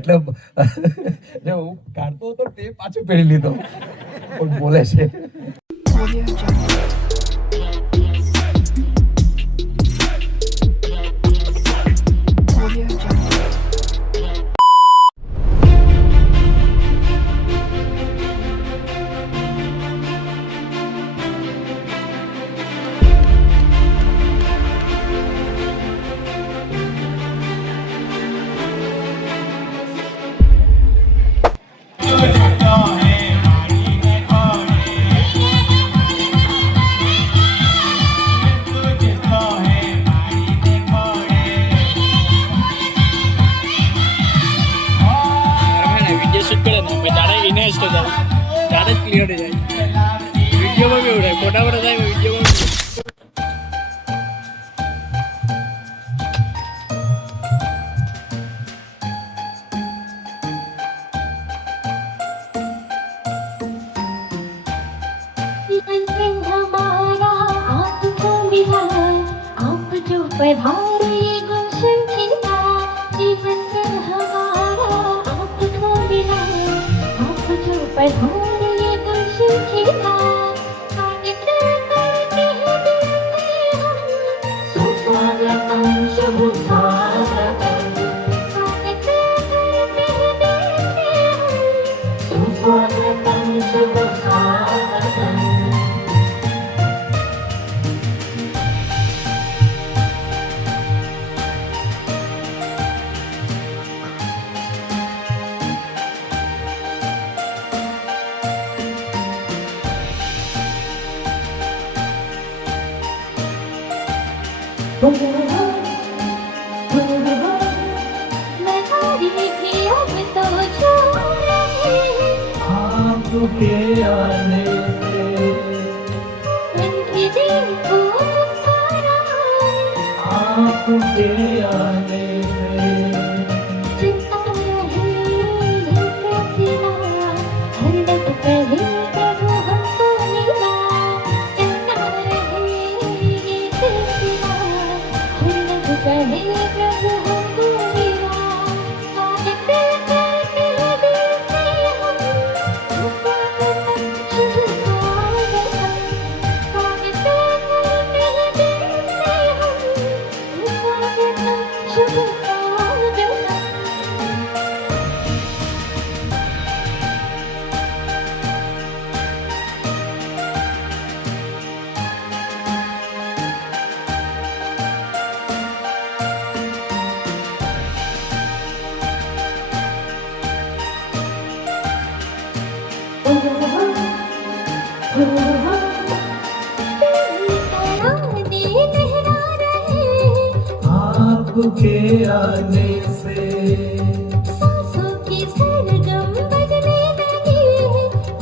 એટલે જો હું કાઢતો હતો તે પાછું પહેરી લીધો પણ બોલે છે. क्लियर हो जाए वीडियो में भी उड़े मोटा मोटा जाए वीडियो में आप जो पधारे गुलशन खिला जीवन हमारा आपको मिला आप जो पधारे गुलशन खिला स्वागत करते हैं दिल से हम सुस्वागतम शुभ स्वागतम स्वागत करते हैं दिल से हम सुस्वागतम शुभ स्वागतम. मैं सारी भी अब तो छोड़ रही आपके आने से मन के दिल को पुकारा आपके आने से चिंता नहीं सिला हर लग कहे प्रभु हमको मिला चिंता रहे ये सिलसिला हर लग कहे प्रभु हमको मिला स्वागत करते हैं दिल से हम सुस्वागतम शुभ स्वागतम स्वागत करते हैं दिल से हम सुस्वागतम शुभ स्वागतम. आपके आने से सांसों की सरगम बजने लगी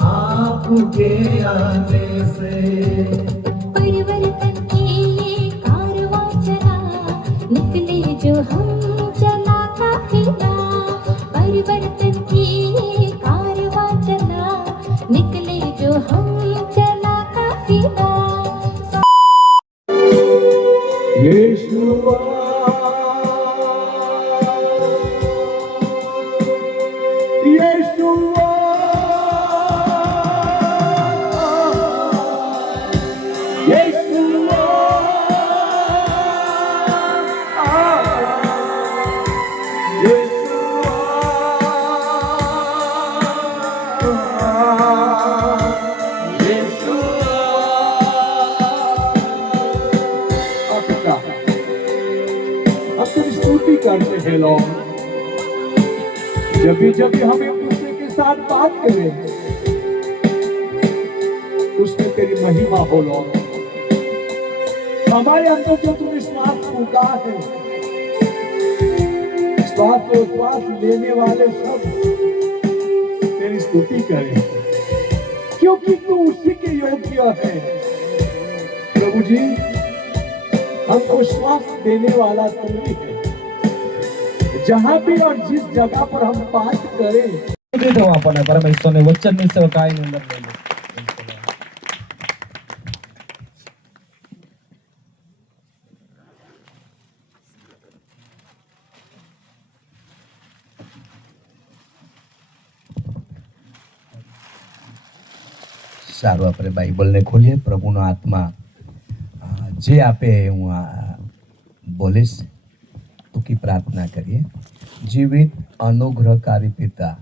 आपके आने से परिवर्तन की ये कारवां चला निकले जो हम चला काफिला परिवर्तन की ये कारवां चला निकले जो हम चला काफिला. यीशुआ यीशुआ यीशुआ करते हैं लोग जब भी हम एक दूसरे के साथ बात करें उसमें तेरी महिमा हो लोग हमारे अंदर जो तूने श्वास फूका है श्वास और श्वास लेने वाले सब तेरी स्तुति करें क्योंकि तू उसी के योग्य है प्रभु जी हमको श्वास देने वाला तू ही है जहां भी और जिस जगह पर हम बात करें देता हूं आपने परमेश्वर ने वचन में से काय नंबर ले लो સારું, આપણે બાઇબલને ખોલીએ. પ્રભુનો આત્મા જે આપે હું બોલીશ. ટૂંકી પ્રાર્થના કરીએ. જીવિત અનુગ્રહકારી પિતા,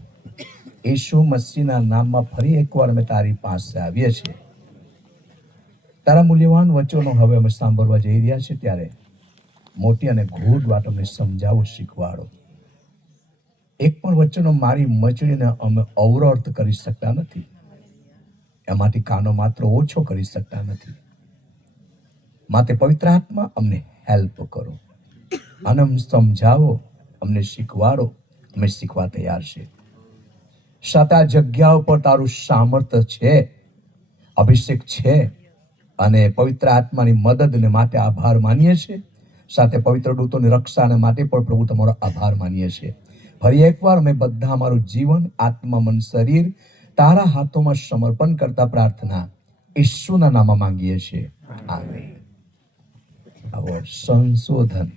ઈસુ મસીહના નામમાં ફરી એકવાર અમે તારી પાસે આવીએ છીએ. તારા મૂલ્યવાન વચનો હવે અમે સાંભળવા જઈ રહ્યા છીએ, ત્યારે મોટી અને ગૂઢ વાત અમને સમજાવો, શીખવાડો. એક પણ વચનો મારી મચડીને અમે અવરોધ કરી શકતા નથી, એમાંથી કાનો માત્ર ઓછો કરી શકતા નથી. માટે પવિત્ર આત્મા અમને હેલ્પ કરો અને અમને સમજાવો, અમને શીખવાડો. અમે શીખવા તૈયાર છે. સાથે આ જગ્યા ઉપર તારું સામર્થ્ય છે, અભિષેક છે, અને પવિત્ર આત્માની મદદને માટે આભાર માનીએ છીએ. સાથે પવિત્ર દૂતોની રક્ષાને માટે પણ પ્રભુ તમારો આભાર માનીએ છીએ. ફરી એકવાર અમે બધા અમારું જીવન, આત્મા, મન, શરીર તારા હાથોમાં સમર્પણ કરતા પ્રાર્થના ઈસુના નામમાં માંગીએ છીએ. આમેન. આવો સંશોધન.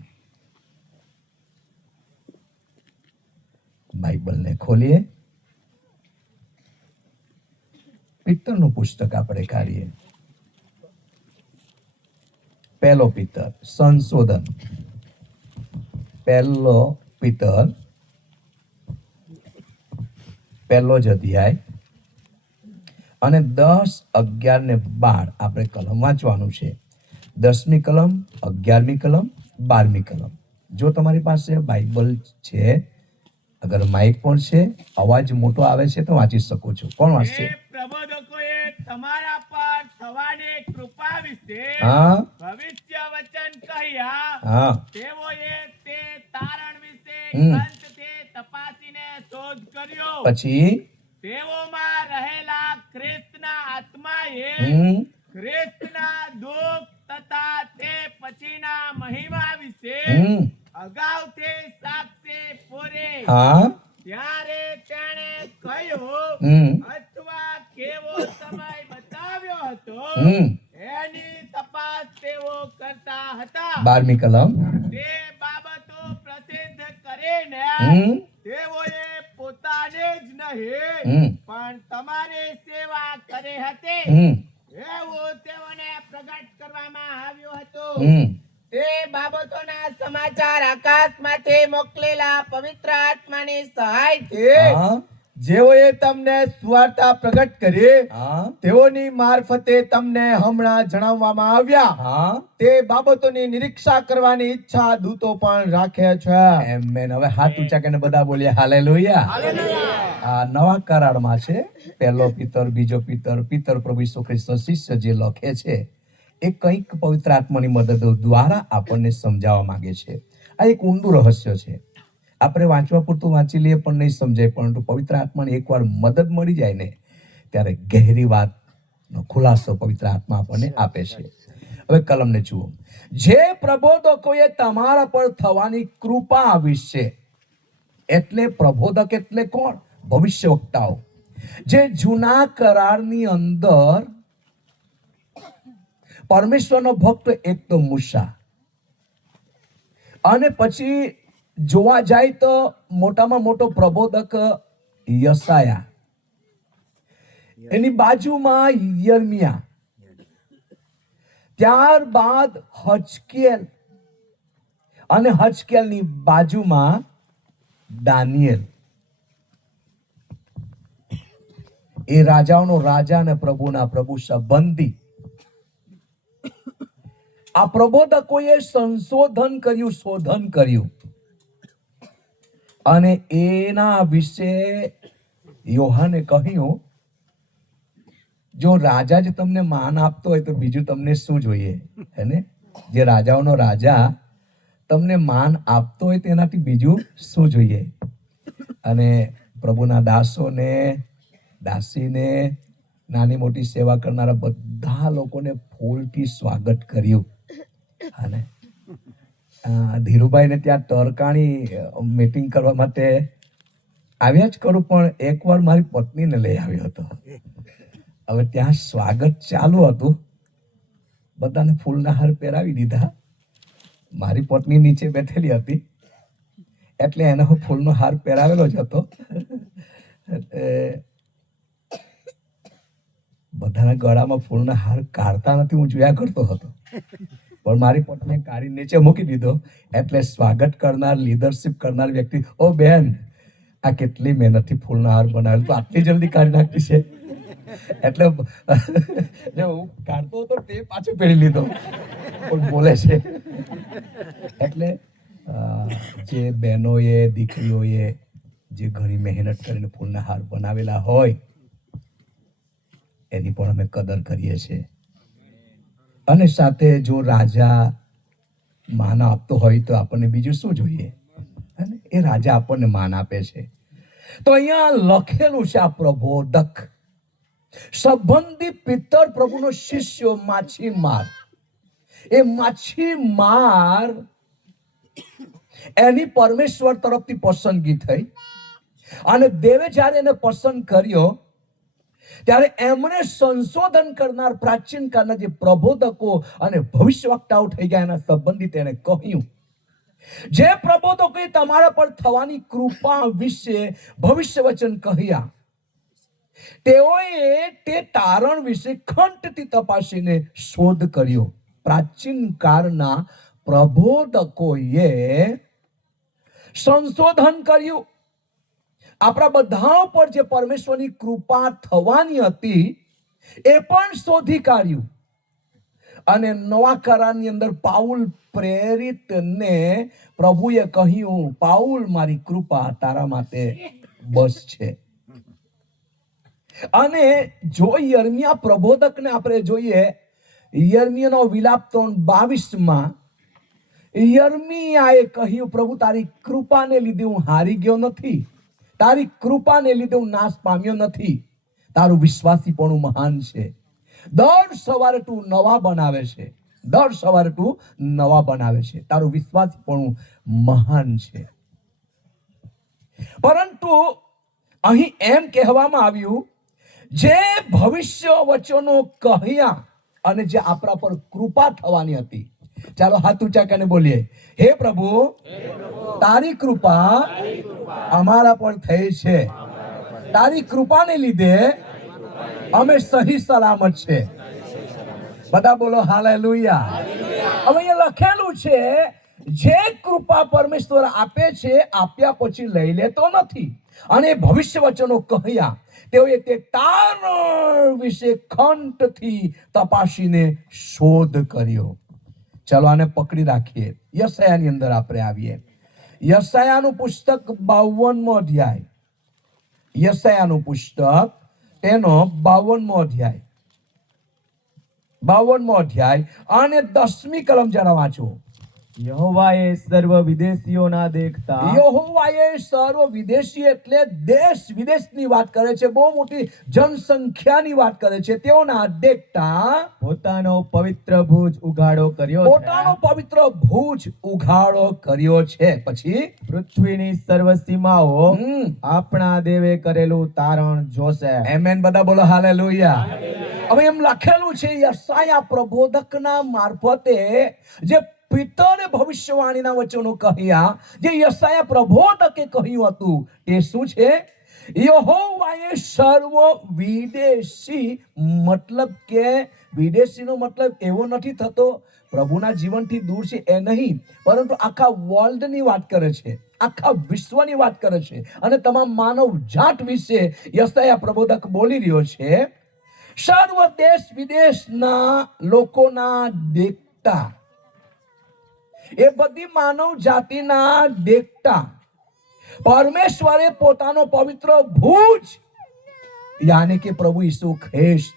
બાઇબલને ખોલીએ. પિત્તરનું પુસ્તક આપણે કાઢીએ. પહેલો પિત્તર, સંશોધન. પહેલો પિત્તર, પહેલો જ અધ્યાય અને 10, 11 ને 12 આપણે કલમ વાંચવાનું છે. 10મી કલમ, 11મી કલમ, 12મી કલમ. જો તમારી પાસે બાઇબલ છે, અગર માઇક પણ છે, અવાજ મોટો આવે છે તો વાંચી શકો છો. કોણ વાંચશે? પ્રબોધકોએ તમારા પર થવાની કૃપા વિશે ભવિષ્ય વચન કહ્યા. તેઓએ તે તારણ વિશે ગ્રંથથી તપાસીને શોધ કર્યો. પછી તેઓમાં રહેલા ખ્રિસ્તના આત્માએ ખ્રિસ્તના દુઃખ તથા તે પછીના મહિમા વિશે અગાઉથી સાક્ષી પૂરી. ત્યારે તેણે કહ્યું અથવા કેવો સમય બતાવ્યો હતો એની તપાસ તેઓ કરતા હતા. 12મી કલમ. તે બાબતો પ્રસિદ્ધ કરીને તેઓએ પોતાને જ નહીં પણ તમારી સેવા કરી હતી એવું તેઓને પ્રગટ કરવામાં આવ્યું હતું. તે બાબતોના સમાચાર આકાશમાંથી મોકલેલા પવિત્ર આત્માની સહાયથી જેઓએ તમને સુવાર્તા પ્રગટ કરી તેઓની મારફતે તમને હમણાં જણાવવામાં આવ્યા. તે બાબતોની નિરીક્ષા કરવાની ઈચ્છા દૂતો પણ રાખે છે. આમેન. હવે હાથ ઊંચા કરીને બધા બોલીએ હાલેલુયા. આ નવા કરારમાં છે. પહેલો પિત્તર, બીજો પિત્તર, પિત્તર પ્રભુ ઈસુ ખ્રિસ્ત શિષ્ય જે લખે છે એ કંઈક પવિત્ર આત્માની મદદ દ્વારા આપણને સમજાવવા માંગે છે. આ એક ઊંડું રહસ્ય છે. આપણે વાંચવા પૂરતું વાંચી લઈએ પણ નહીં સમજાય, પરંતુ પવિત્ર આત્માની એકવાર મદદ મળી જાય ને ત્યારે ગહેરી વાતનો ખુલાસો પવિત્ર આત્મા આપણને આપે છે. હવે કલમને જુઓ. જે પ્રબોધકોએ તમારા પર થવાની કૃપા વિશે. એટલે પ્રબોધક એટલે કોણ? ભવિષ્યવક્તાઓ, જે જૂના કરારની અંદર પરમેશ્વરનો ભક્ત એક તો મૂસા, અને પછી જોવા જાય તો મોટામાં મોટો પ્રબોધક યશાયા, એની બાજુમાં યર્મિયા, ત્યારબાદ હજકેલ, અને હજકેલની બાજુમાં દાનિયેલ. એ રાજાઓનો રાજા અને પ્રભુના પ્રભુ સંબંધી. આ પ્રબોધકોએ સંશોધન કર્યું, શોધન કર્યું, અને એના વિશે યોહાને કહ્યું, જો રાજા જ તમને માન આપતો હોય તો બીજું તમને શું જોઈએ? હે? જે રાજાઓનો રાજા તમને માન આપતો હોય તેનાથી બીજું શું જોઈએ? અને પ્રભુના દાસોને, દાસીને, નાની મોટી સેવા કરનારા બધા લોકોને ફૂલથી સ્વાગત કર્યું. અને ધીરુભાઈને ત્યાં તરકાણી મીટિંગ કરવા માટે આવ્યા જ કરું, પણ એકવાર મારી પત્નીને લઈ આવ્યો હતો. હવે ત્યાં સ્વાગત ચાલુ હતું, બધાને ફૂલના હાર પહેરાવી દીધા. મારી પત્ની નીચે બેઠેલી હતી એટલે એને હું ફૂલનો હાર પહેરાવેલો જ હતો. બધાના ગળામાં ફૂલના હાર કાઢતા નથી, હું જોયા કરતો હતો, પણ મારી પત્નીએ કાઢી નીચે મૂકી દીધો. એટલે સ્વાગત કરનાર, લીડરશિપ કરનાર વ્યક્તિ, ઓ બેન, આ કેટલી મહેનતથી ફૂલના હાર બનાવેલ, તો આટલી જલ્દી કાઢી નાખતી છે. એટલે જે હું કાઢતો હતો તે પાછો પહેરી લીધો, પણ બોલે છે. એટલે જે બહેનોએ, દીકરીઓએ જે ઘણી મહેનત કરીને ફૂલના હાર બનાવેલા હોય એની પણ અમે કદર કરીએ છીએ. અને સાથે જો રાજા માન આપતો હોય તો આપણને બીજું શું જોઈએ? એ રાજા આપણને માન આપે છે. તો અહીંયા લખેલું છે આ પ્રબોધક, સંબંધી પિત્તર પ્રભુનો શિષ્ય માછીમાર. એ માછીમાર એની પરમેશ્વર તરફથી પસંદગી થઈ, અને દેવે જ્યારે એને પસંદ કર્યો ત્યારે એમણે સંશોધન કરનાર પ્રાચીન કાળના જે પ્રબોધકો અને ભવિષ્યવક્તાઓ થઈ ગયા એના સંબંધિત એને કહ્યું, જે પ્રબોધકોએ તમારા પર થવાની કૃપા વિશે ભવિષ્ય વચન કહ્યા, તેઓએ તે તારણ વિશે ખંતથી તપાસીને શોધ કર્યો. પ્રાચીન કાળના પ્રબોધકોએ સંશોધન કર્યું, આપણા બધા પર જે પરમેશ્વરની કૃપા થવાની હતી એ પણ શોધી કાઢ્યું. અને નવા કરારની અંદર પાઉલ પ્રેરિતને પ્રભુએ કહ્યું, પાઉલ, મારી કૃપા તારા માટે બસ છે. અને જો યર્મિયા પ્રબોધકને આપણે જોઈએ, યર્મિયાનો વિલાપ 3:22 યર્મિયાએ કહ્યું, પ્રભુ તારી કૃપાને લીધે હું હારી ગયો નથી, તારી કૃપાને લીધે હું નાશ પામ્યો નથી, તારું વિશ્વાસીપણું મહાન છે. દર સવારે તું નવા બનાવે છે, દર સવારે તું નવા બનાવે છે, તારું વિશ્વાસીપણું મહાન છે. પરંતુ અહીં એમ કહેવામાં આવ્યું, જે ભવિષ્ય વચનો કહ્યા અને જે આપણા પર કૃપા થવાની હતી, ચાલો હાથ ઊંચા કરીને બોલીએ, હે પ્રભુ, તારી કૃપા અમારા પર થઈ છે, તારી કૃપાને લીધે અમે સહી સલામત છે. બધા બોલો હાલેલુયા. હવે અહીંયા લખેલું છે, જે કૃપા પરમેશ્વર આપે છે, આપ્યા પછી લઈ લેતો નથી. અને ભવિષ્ય વચનો કહ્યા, તેઓએ તે તારણ વિશે ખંતથી તપાસીને શોધ કર્યો. ચાલો આને પકડી રાખીએ. યશાયાની અંદર આપણે આવીએ. યશાયાનું પુસ્તક 52મો અધ્યાય, યશાયાનું પુસ્તક તેનો 52મો અધ્યાય, 52મો અધ્યાય અને 10મી કલમ જરા વાંચો. યહોવાએ સર્વ વિદેશીઓના દેખતા, યહોવાએ સર્વ વિદેશી એટલે દેશ વિદેશની વાત કરે છે, બહુ મોટી જનસંખ્યાની વાત કરે છે. તેઓના દેખતા પોતાનો પવિત્ર ભુજ ઉઘાડો કર્યો છે, પોતાનો પવિત્ર ભુજ ઉઘાડો કર્યો છે. પછી પૃથ્વીની સર્વ સીમાઓ આપણા દેવે કરેલું તારણ જોશે. આમેન. બધા બોલો હાલેલુયા. હવે એમ લખેલું છે, યશાયા પ્રબોધકના મારફતે જે પિત્તરે ભવિષ્યવાણીના વચનો કહ્યા, જે યશાયા પ્રબોધકે કહ્યું હતું, તે શું છે? યહોવાએ સર્વ વિદેશી, મતલબ કે વિદેશીનો મતલબ એવો નથી થતો પ્રભુના જીવનથી દૂર છે એ નહીં, પરંતુ આખા વર્લ્ડની વાત કરે છે, આખા વિશ્વની વાત કરે છે. અને તમામ માનવ જાત વિશે યશાયા પ્રબોધક બોલી રહ્યો છે. સર્વ દેશ વિદેશના લોકોના દેખતા, એ બધી માનવ જાતિના દેખતા પરમેશ્વરે પોતાનો પવિત્ર ભુજ, યાની કે પ્રભુ ઈસુ ખ્રિસ્ત,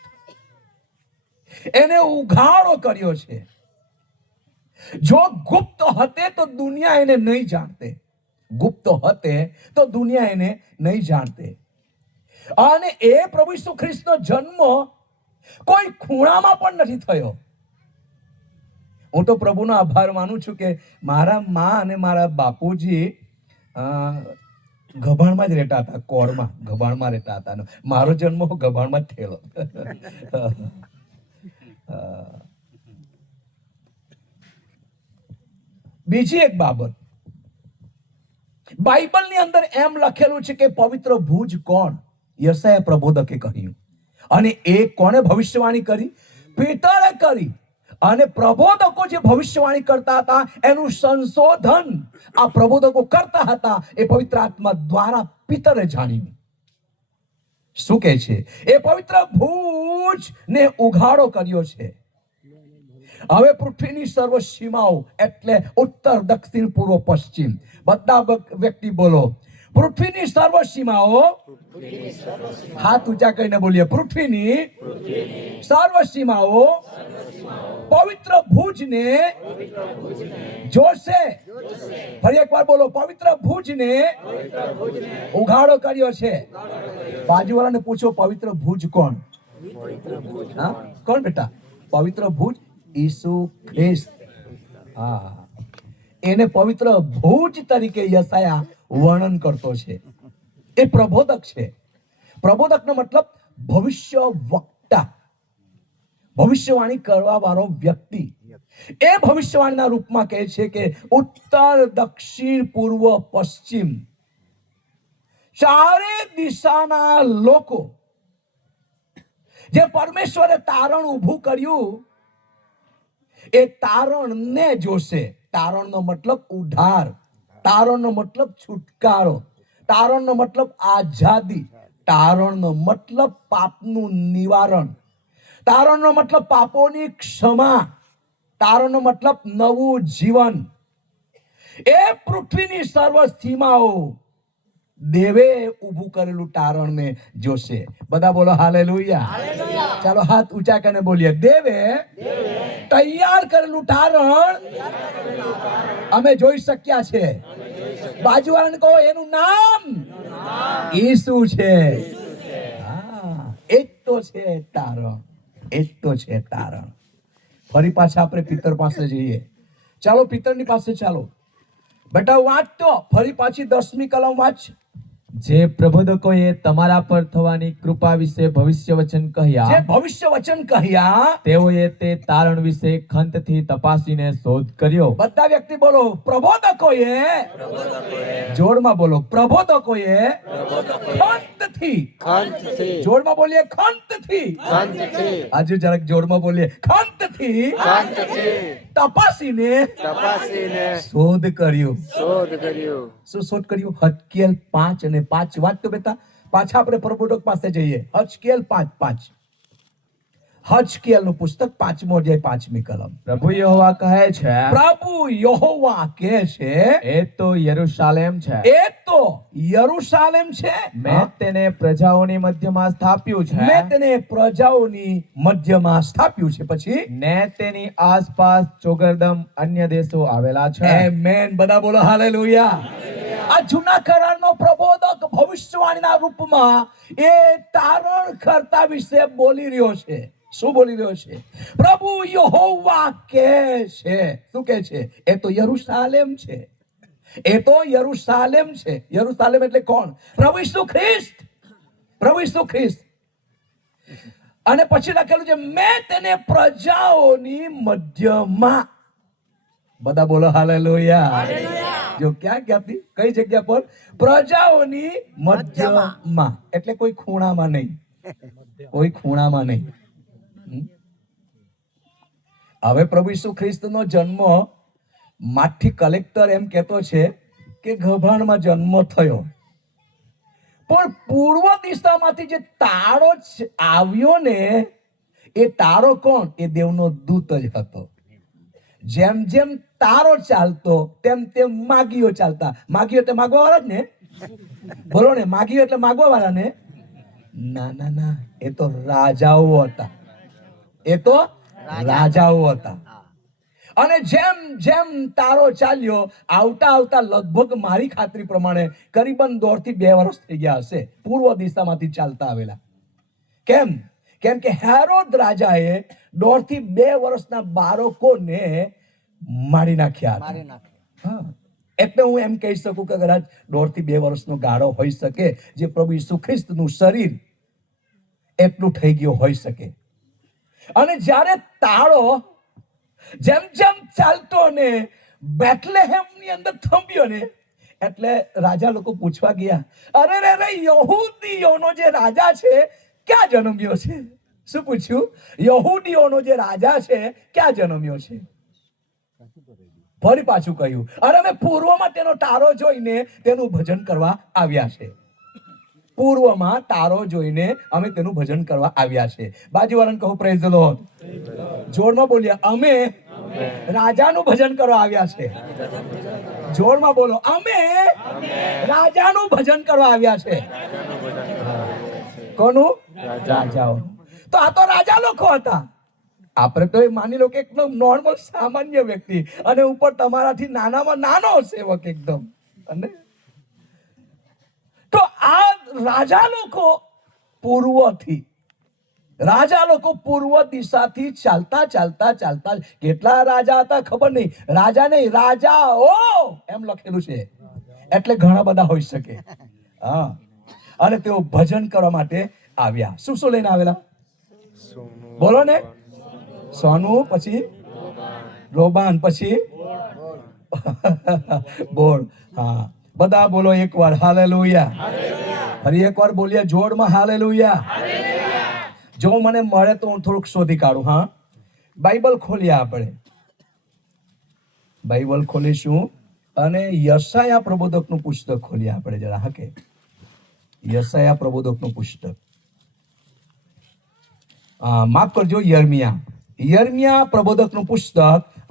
એને ઉઘાડો કર્યો છે. જો ગુપ્ત હતે તો દુનિયા એને નહીં જાણતે, ગુપ્ત હતે તો દુનિયા એને નહીં જાણતે. અને એ પ્રભુ ઈસુ ખ્રિસ્તનો જન્મ કોઈ ખૂણામાં પણ નથી થયો. હું તો પ્રભુનો આભાર માનું છું કે મારા મા અને મારા બાપુજી ગભાણમાં જ રહેતા હતા, કોરમાં ગભાણમાં રહેતા હતા. મારો જન્મ ગભાણમાં જ થયેલો. બીજી એક બાબત, બાઇબલની અંદર એમ લખેલું છે કે પવિત્ર ભુજ કોણ? યશાયા પ્રબોધકે કહ્યું. અને એ કોણે ભવિષ્યવાણી કરી? પીતરે કરી. અને પ્રબોધકો જે ભવિષ્યવાણી કરતા હતા એનું સંશોધન આ પ્રબોધકો કરતા હતા એ પવિત્ર આત્મા દ્વારા પિતરે જાણ્યું. શું કહે છે? એ પવિત્ર ભુજ ને ઉઘાડો કર્યો છે. હવે પૃથ્વીની સર્વ સીમાઓ એટલે ઉત્તર, દક્ષિણ, પૂર્વ, પશ્ચિમ, બધા વ્યક્તિ બોલો, પૃથ્વીની સર્વ સીમાઓ. હાથ ઊંચા કરીને બોલીએ, પૃથ્વીની સર્વ સીમાઓ પવિત્ર ભુજને જોશે. ફરી એકવાર બોલો, પવિત્ર ભુજને ઉઘાડો કર્યો છે. બાજુવાળાને પૂછો, પવિત્ર ભુજ કોણ? હા, કોણ બેટા? પવિત્ર ભુજ ઈસુ ખ્રિસ્ત. હા, એને પવિત્ર ભુજ તરીકે યશાયા વર્ણન કરતો છે. એ પ્રબોધક છે. પ્રબોધકનો મતલબ ભવિષ્ય વક્તા, ભવિષ્યવાણી કરવા વાળો વ્યક્તિ. એ ભવિષ્યવાણીના રૂપમાં કહે છે કે ઉત્તર, દક્ષિણ, પૂર્વ, પશ્ચિમ ચારે દિશાના લોકો જે પરમેશ્વરે તારણ ઊભું કર્યું એ તારણને જોશે. તારણનો મતલબ ઉદ્ધાર, તારણનો મતલબ છુટકારો, તારણનો મતલબ આઝાદી, તારણનો મતલબ પાપનું નિવારણ, તારણનો મતલબ પાપોની ક્ષમા, તારણનો મતલબ નવું જીવન. એ પૃથ્વીની સર્વ સીમાઓ દેવે ઊભું કરેલું તારણને જોશે. બધા બોલો હાલેલુયા. ચાલો હાથ ઊંચા કરીને બોલીએ, દેવે તૈયાર કરેલું તારણ અમે જોઈ શક્યા છે. બાજુવાળાને કહો, એનું નામ ઈસુ છે. હા, એ જ તો છે તારણ, એ જ તો છે તારણ. ફરી પાછા આપણે પિતર પાસે જઈએ. ચાલો પિતરની પાસે ચાલો. બેટા વાંચતો, ફરી પાછી 10મી કલમ વાંચ. જે પ્રબોધકોએ તમારા પર થવાની કૃપા વિશે ભવિષ્ય વચન જે કહ્યા, ભવિષ્ય વચન કહ્યા તેઓએ તે તારણ વિશે ખંતથી તપાસીને શોધ કર્યો. બધા વ્યક્તિ બોલો, પ્રબોધકોએ. જોડમાં બોલો, પ્રબોધકોએ ખંતથી. જોડમાં બોલીએ, ખંતથી. આજુ જરાક જોડમાં બોલીએ, ખંતથી તપાસીને શોધ કર્યું. શું શોધ કર્યું? હજકેલ 5 અને 5 વાંચતો બેટા. પાછા આપણે પ્રબોધક પાસે જઈએ. હજકેલ 5:5. હજકેલનું પુસ્તક 5મો અધ્યાય 5મી કલમ. પ્રભુ યહોવા કહે છે, પ્રભુ યહોવા કહે છે, એ તો યરૂશાલેમ છે, એ તો યરૂશાલેમ છે. મેં તેને પ્રજાઓની મધ્યમાં સ્થાપ્યું છે, મેં તેને પ્રજાઓની મધ્યમાં સ્થાપ્યું છે. પછી ને તેની આસપાસ ચોગરદમ અન્ય દેશો આવેલા છે. આમેન. બધા બોલો હાલેલુયા. આ જૂના કરારનો પ્રબોધક ભવિષ્યવાણીના રૂપમાં એ તારણ કરતા વિશે બોલી રહ્યો છે. શું બોલી રહ્યો છે? પ્રભુ યહોવા કહે છે. શું કહે છે? એ તો યરૂશાલેમ છે. એ તો યરૂશાલેમ છે. યરૂશાલેમ એટલે કોણ? પ્રભુ ઈસુ ખ્રિસ્ત. પ્રભુ ઈસુ ખ્રિસ્ત. અને પછી લખેલું છે, મેં તેને પ્રજાઓની મધ્યમાં. બધા બોલો હાલેલુયા. જો ક્યાં ક્યાંથી કઈ જગ્યા પર? પ્રજાઓની મધ્યમાં. એટલે કોઈ ખૂણામાં નહીં, કોઈ ખૂણામાં નહીં. હવે પ્રભુ ઈસુ ખ્રિસ્તનો જન્મ માઠી કલેક્ટર એમ કહેતો છે કે ગભાણમાં જન્મ થયો, પણ પૂર્વ દિશામાંથી જે તારો આવ્યો ને એ તારો કોણ? એ દેવનો દૂત જ હતો. જેમ જેમ તારો ચાલતો તેમ તેમ માગીઓ ચાલતા. માગીઓ એટલે માગવા વાળા જ ને? બોલો ને, માગીઓ એટલે માગવા વાળા ને? ના ના ના, એ તો રાજાઓ હતા. એ તો રાજાઓ હતા. અને જેમ જેમ તારો ચાલ્યો, આવતા આવતા લગભગ મારી ખાતરી પ્રમાણે કરીબન 1.5 થી 2 વર્ષ થઈ ગયા હશે પૂર્વ દિશામાંથી ચાલતા આવેલા. કેમ? કેમ કે હેરોદ રાજાએ 1.5 થી 2 વર્ષના બાળકોને મારી નાખ્યા હતા. હા, એટલે હું એમ કહી શકું કે કદાચ 1.5 થી 2 વર્ષનો ગાળો હોઈ શકે જે પ્રભુ ઈસુ ખ્રિસ્તનું શરીર એટલું થઈ ગયું હોઈ શકે. અને જ્યારે તાળો જેમ જેમ ચાલતો ને બેથલેહેમની અંદર થંભ્યો ને, એટલે રાજા લોકો પૂછવા ગયા, અરે રે યહૂદીઓનો જે રાજા છે ક્યાં જન્મ્યો છે? શું પૂછ્યું? યહૂદીઓનો જે રાજા છે ક્યાં જન્મ્યો છે? ફરી પાછું કહ્યું, અને અમે પૂર્વમાં તેનો તારો જોઈને તેનું ભજન કરવા આવ્યા છે. પૂર્વમાં તારો જોઈને અમે તેનું ભજન કરવા આવ્યા છે. બાજુવાળાને કહો પ્રેઝ ધ લોર્ડ. જોરમાં બોલ્યા, અમે રાજાનું ભજન કરવા આવ્યા છે. જોરમાં બોલો, અમે રાજાનું ભજન કરવા આવ્યા છે. કોનું? રાજાઓનું. તો આ તો રાજા લોકો હતા. આપણે તો એ માની લો કે એકદમ નોર્મલ સામાન્ય વ્યક્તિ, અને ઉપર તમારાથી નાનામાં નાનો સેવક એકદમ. અને તો આ રાજા લોકો પૂર્વ દિશાથી ચાલતા કેટલા રાજા હતા ખબર નહીં, રાજા નહીં રાજાઓ એમ લખેલું છે, એટલે ઘણા બધા હોઈ શકે. હા, અને તેઓ ભજન કરવા માટે આવ્યા. શું શું લઈને આવેલા? બોલો ને. સોનું, પછી રોબાન, પછી બોલ. હા, બધા બોલો એકવાર હાલેલુયા. ફરી એકવાર બોલીએ જોડમાં હાલેલુયા. જો મને મળે તો હું થોડુંક શોધી કાઢું. હા, બાઇબલ ખોલીએ આપણે. બાઇબલ ખોલીશું અને યશાયા પ્રબોધકનું પુસ્તક ખોલીએ આપણે જરા. હા, કે યશાયા પ્રબોધકનું પુસ્તક, માફ કરજો, યર્મિયા પ્રબોધકનું પુસ્તક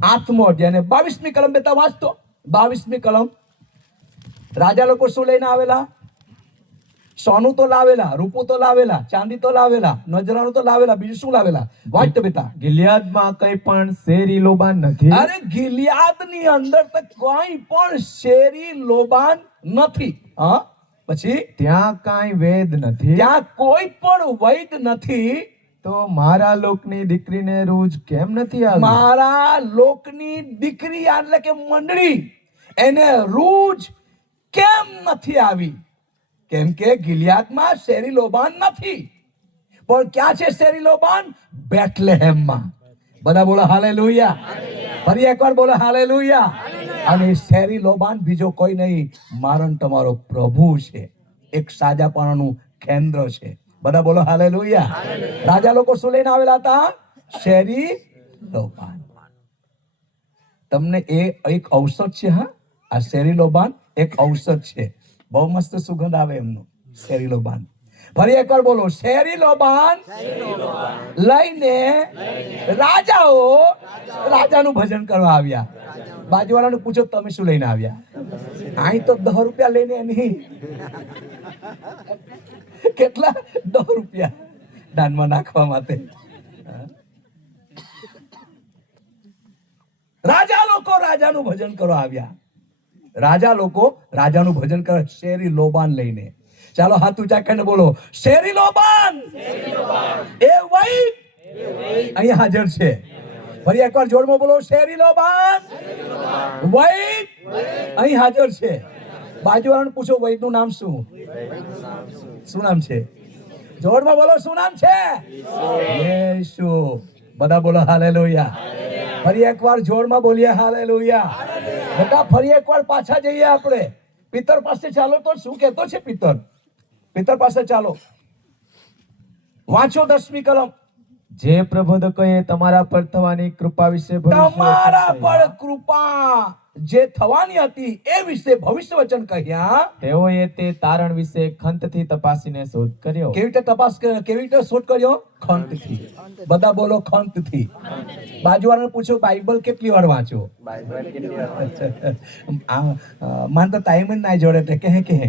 8મો અધ્યાય 22મી કલમ. બેટા વાંચતો. 22મી કલમ. રાજા લોકો શું લઈને આવેલા? સોનું તો લાવેલા, રૂપું તો લાવેલા, ચાંદી તો લાવેલા, નજરાણું તો લાવેલા, બીજું શું લાવેલા? વાંચતો બેટા. ગિલિયાદમાં કંઈ પણ શેરી લોબાન નથી. અરે ગિલિયાદની અંદર તો કોઈ પણ શેરી લોબાન નથી. હા, પછી ત્યાં કાંઈ વેદ નથી. ત્યાં કોઈ પણ વૈદ નથી. તો મારા લોકની દીકરીને રૂજ કેમ નથી આવી? મારા લોકની દીકરી એટલે કે મંડળી, એને રૂજ કેમ નથી આવી? કેમ કે ગિલિયાદમાં શેરી લોબાન નથી. પણ ક્યાં છે શેરી લોબાન? બેથલેહેમમાં. બધા બોલો હાલેલુયા. ફરી એકવાર બોલો હાલેલુયા. અને શેરી લોબાન બીજો કોઈ નહીં, મારો ને તમારો પ્રભુ છે. એક સાજાપણાનું કેન્દ્ર છે. બધા બોલો હાલેલુયા. રાજા લોકો શું લઈને આવેલા હતા? શેરી લોબાન. તમને એ એક ઔષધ છે. હા, આ શેરી લોબાન એક ઔષધ છે. બહુ મસ્ત સુગંધ આવે એમનું, શેરી લોબાન. ફરી એકવાર બોલો, શેરી લોબાન લઈને રાજાઓ રાજાનું ભજન કરવા આવ્યા. બાજુવાળાને પૂછો, તમે શું લઈને આવ્યા? અહીં તો 10 રૂપિયા લઈને નહીં. કેટલા? 10 રૂપિયા દાનમાં નાખવા માટે. રાજા લોકો રાજાનું ભજન કરવા આવ્યા. રાજા લોકો રાજાનું ભજન કરે શેરી લોબાન લઈને. ચાલો હાથ ઊંચા કરીને બોલો, શેરી લોબાન એ વૈદ અહીં હાજર છે. ફરી એકવાર જોડમાં બોલો, શેરી લોબાન વૈદ અહીં હાજર છે. બાજુવાળાને પૂછો, વૈદનું નામ શું? શું નામ છે? જોડમાં બોલો, શું નામ છે? યેશુ. બધા બોલો હાલેલુયા. ફરી એકવાર જોડમાં બોલીએ હાલેલુયા. બેટા ફરી એકવાર પાછા જઈએ આપણે પિતર પાસે. ચાલો, તો શું કહેતો છે પિતર પાસે? ચાલો વાંચો 10મી કલમ. જે પ્રબોધકોએ તમારા પર થવાની કૃપા વિશે તમારા પર કૃપા જે થવાની હતી એ વિશે ભવિષ્ય વચન કહ્યા. તેઓએ તે તારણ વિશે ખંતથી તપાસીને શોધ કર્યો. કેવી રીતે તપાસ કર્યો? કેવી રીતે શોધ કર્યો? ખંતથી. બધા બોલો ખંતથી. બાજુવાળાને પૂછો, બાઇબલ કેટલી વાર વાંચો? માન તો ટાઈમ જ ના જોડે તે કહે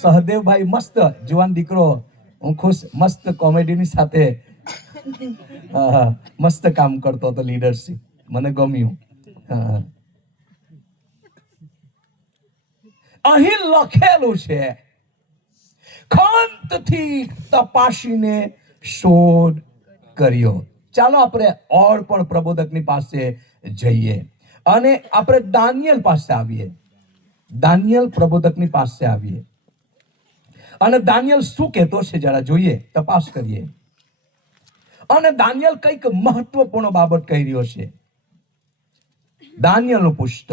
સહદેવભાઈ મસ્ત જુવાન દીકરો, હું ખુશ, મસ્ત કોમેડીની સાથે મસ્ત કામ કરતો હતો, લીડરશિપ મને ગમ્યું. અહીં લખેલું છે ખંતથી તપાસીને શોધ કર્યો. ચાલો આપણે ઓર પણ પ્રબોધકની પાસે જઈએ અને આપણે દાનિયેલ પાસે આવીએ. દાનિયેલ પ્રબોધકની પાસે આવીએ અને દાનિયેલ શું કહેતો છે જરા જોઈએ, તપાસ કરીએ. અને દાનિયેલ કંઈક મહત્વપૂર્ણ બાબત કહી રહ્યો છે. દાનિયેલનું પુસ્તક,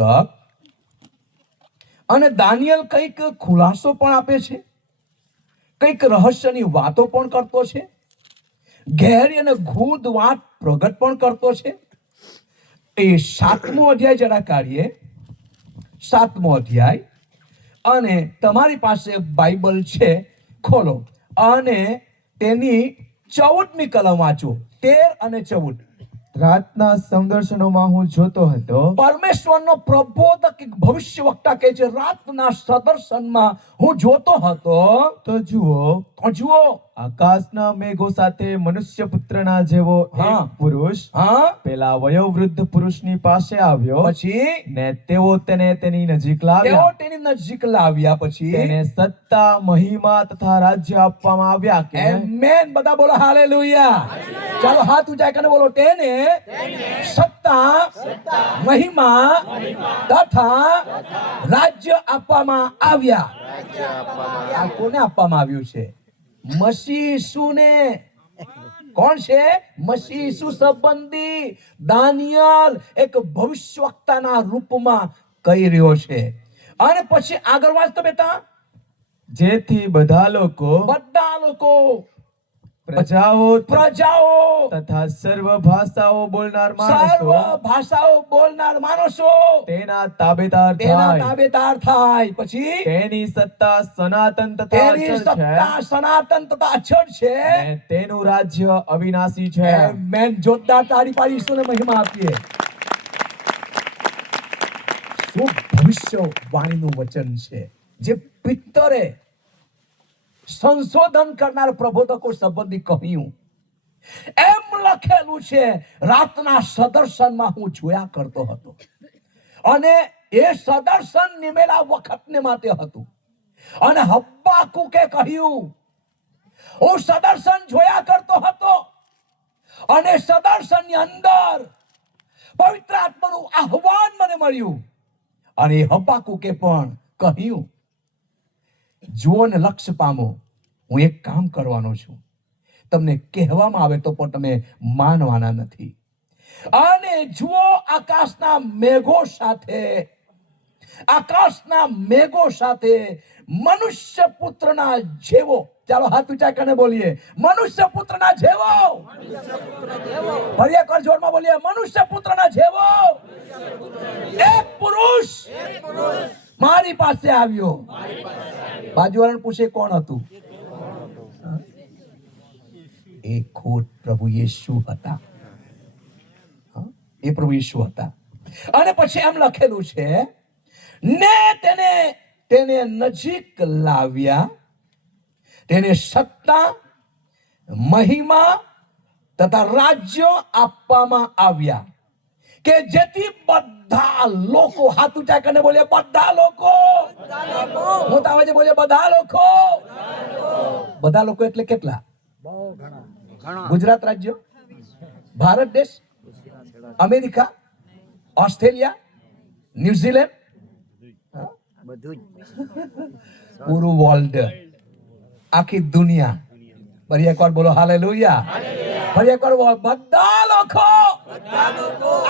અને દાનિયેલ કંઈક ખુલાસો પણ આપે છે, કંઈક રહસ્યની વાતો પણ કરતો છે, ઘેરી અને ગૂઢ વાત પ્રગટ પણ કરતો છે. એ 7મો અધ્યાય જરા કાઢીએ, 7મો અધ્યાય, અને તમારી પાસે બાઇબલ છે, ખોલો અને તેની 14મી કલમ વાંચો, 13 અને 14. રાતના સમદર્શનોમાં હું જોતો હતો, પરમેશ્વરનો પ્રબોધક એક ભવિષ્ય વક્તા કહે છે, રાતના સદર્શનમાં હું જોતો હતો તો જુઓ, તો જુઓ, આકાશના મેઘો સાથે મનુષ્ય પુત્રના જેવો હા. એક પુરુષ હા, પેલા વયોવૃદ્ધ પુરુષની પાસે આવ્યો, પછી ને તેઓ તેને તેની નજીક તેઓ લાવ્યા. તેની નજીક લાવ્યા, પછી તેને સત્તા, મહિમા તથા રાજ્ય આપવામાં આવ્યા કે આમેન. બધા બોલો હાલેલુયા. ચાલો હાથ ઊંચા કરીને બોલો, તેને સત્તા, મહિમા તથા રાજ્ય આપવામાં આવ્યા. આ કોને આપવામાં આવ્યું છે? મસીહ ઈસુને. કોણ છે? મસીહ ઈસુ સંબંધી દાનિયેલ એક ભવિષ્યવક્તાના રૂપમાં કહી રહ્યો છે. અને પછી આગળ વાંચતો બેટા, જેથી બધા લોકો, પ્રજાઓ તથા સર્વ ભાષાઓ બોલનાર સર્વ માણસો ભાષાઓ બોલનાર માણસો તેના તાબેદાર તેના થાય. તાબેદાર થાય. પછી તેની સત્તા સનાતન તથા તેની અચળ છે, સત્તા સનાતન તથા અચળ છે. અને તેનું રાજ્ય અવિનાશી છે. આમેન. જોરદાર તાળી પાડી ઈસુને મહિમા આપીએ. શું ભવિષ્યવાણીનું વચન છે, જે પિત્તરે સંશોધન કરનાર પ્રબોધકો સંબંધી કહ્યું. એમ લખેલું છે, રાતના સદર્શનમાં હું જોયા કરતો હતો, અને એ સદર્શન નિમેલા વખતને માટે હતું. અને હબ્બાકુકે કહ્યું, હું સદર્શન જોયા કરતો હતો, અને સદર્શનની અંદર પવિત્ર આત્માનું આહવાન મને મળ્યું. અને હબ્બાકુકે પણ કહ્યું, જુઓ ને લક્ષ્ય પામો, હું એક કામ કરવાનો છું. તમને કહેવામાં આવે તો પણ તમે માનવાના નથી. અને જુઓ, આકાશના મેઘો સાથે મનુષ્ય પુત્રના જેવો, ચાલો હાથ ઊંચા કરીને બોલીએ, મનુષ્ય પુત્રના જેવો. ફરી એકવાર જોરમાં બોલીએ, મનુષ્ય પુત્રના જેવો એક પુરુષ મારી પાસે આવ્યો. બાજુવાળાને પૂછે, કોણ હતું? એ ખુદ પ્રભુ યેશુ હતા. એ પ્રભુ યેશુ હતા. અને પછી એમ લખેલું છે, ને તેને નજીક લાવ્યા, તેને સત્તા, મહિમા તથા રાજ્ય આપવામાં આવ્યા, કે જેથી બધા લોકો, હાથ ઊંચા કરીને બોલે, બધા લોકો. મોટા અવાજે બોલે, બધા લોકો. બધા લોકો એટલે કેટલા? ગુજરાત રાજ્ય, ભારત દેશ, અમેરિકા, ઓસ્ટ્રેલિયા, ન્યુઝીલેન્ડ, પૂરું વર્લ્ડ, આખી દુનિયા. ફરી એકવાર બોલો હાલેલુયા. ફરી એકવાર બોલો, બધા લોકો,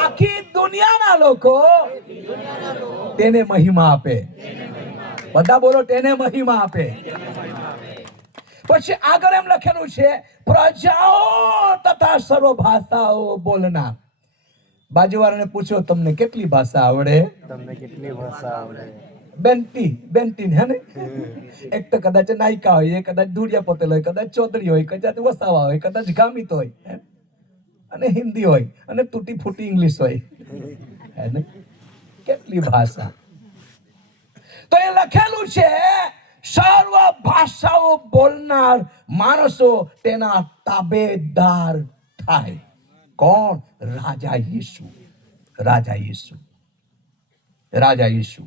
આખી દુનિયાના લોકો તેને મહિમા આપે. બધા બોલો, તેને મહિમા આપે. પછી આગળ એમ લખેલું છે, પ્રજાઓ તથા સર્વ ભાષાઓ બોલનાર. બાજુવાળાને પૂછો, તમને કેટલી ભાષા આવડે? તમને કેટલી ભાષા આવડે? બેન્ટીન હે ને? એક તો કદાચ નાયકા હોય, એક કદાચ ધુડિયા પટેલ હોય, કદાચ ચૌધરી હોય, કદાચ વસાવા હોય, કદાચ ગામિત હોય, અને હિન્દી હોય, અને તૂટી ફૂટી ઇંગ્લિશ હોય. હે ને? કેટલી ભાષા. તો એ લખેલું છે, સર્વ ભાષાઓ બોલનાર માણસો તેના તાબેદાર થાય. કોણ? રાજા યેશુ. રાજા યેશુ. રાજા યેશુ.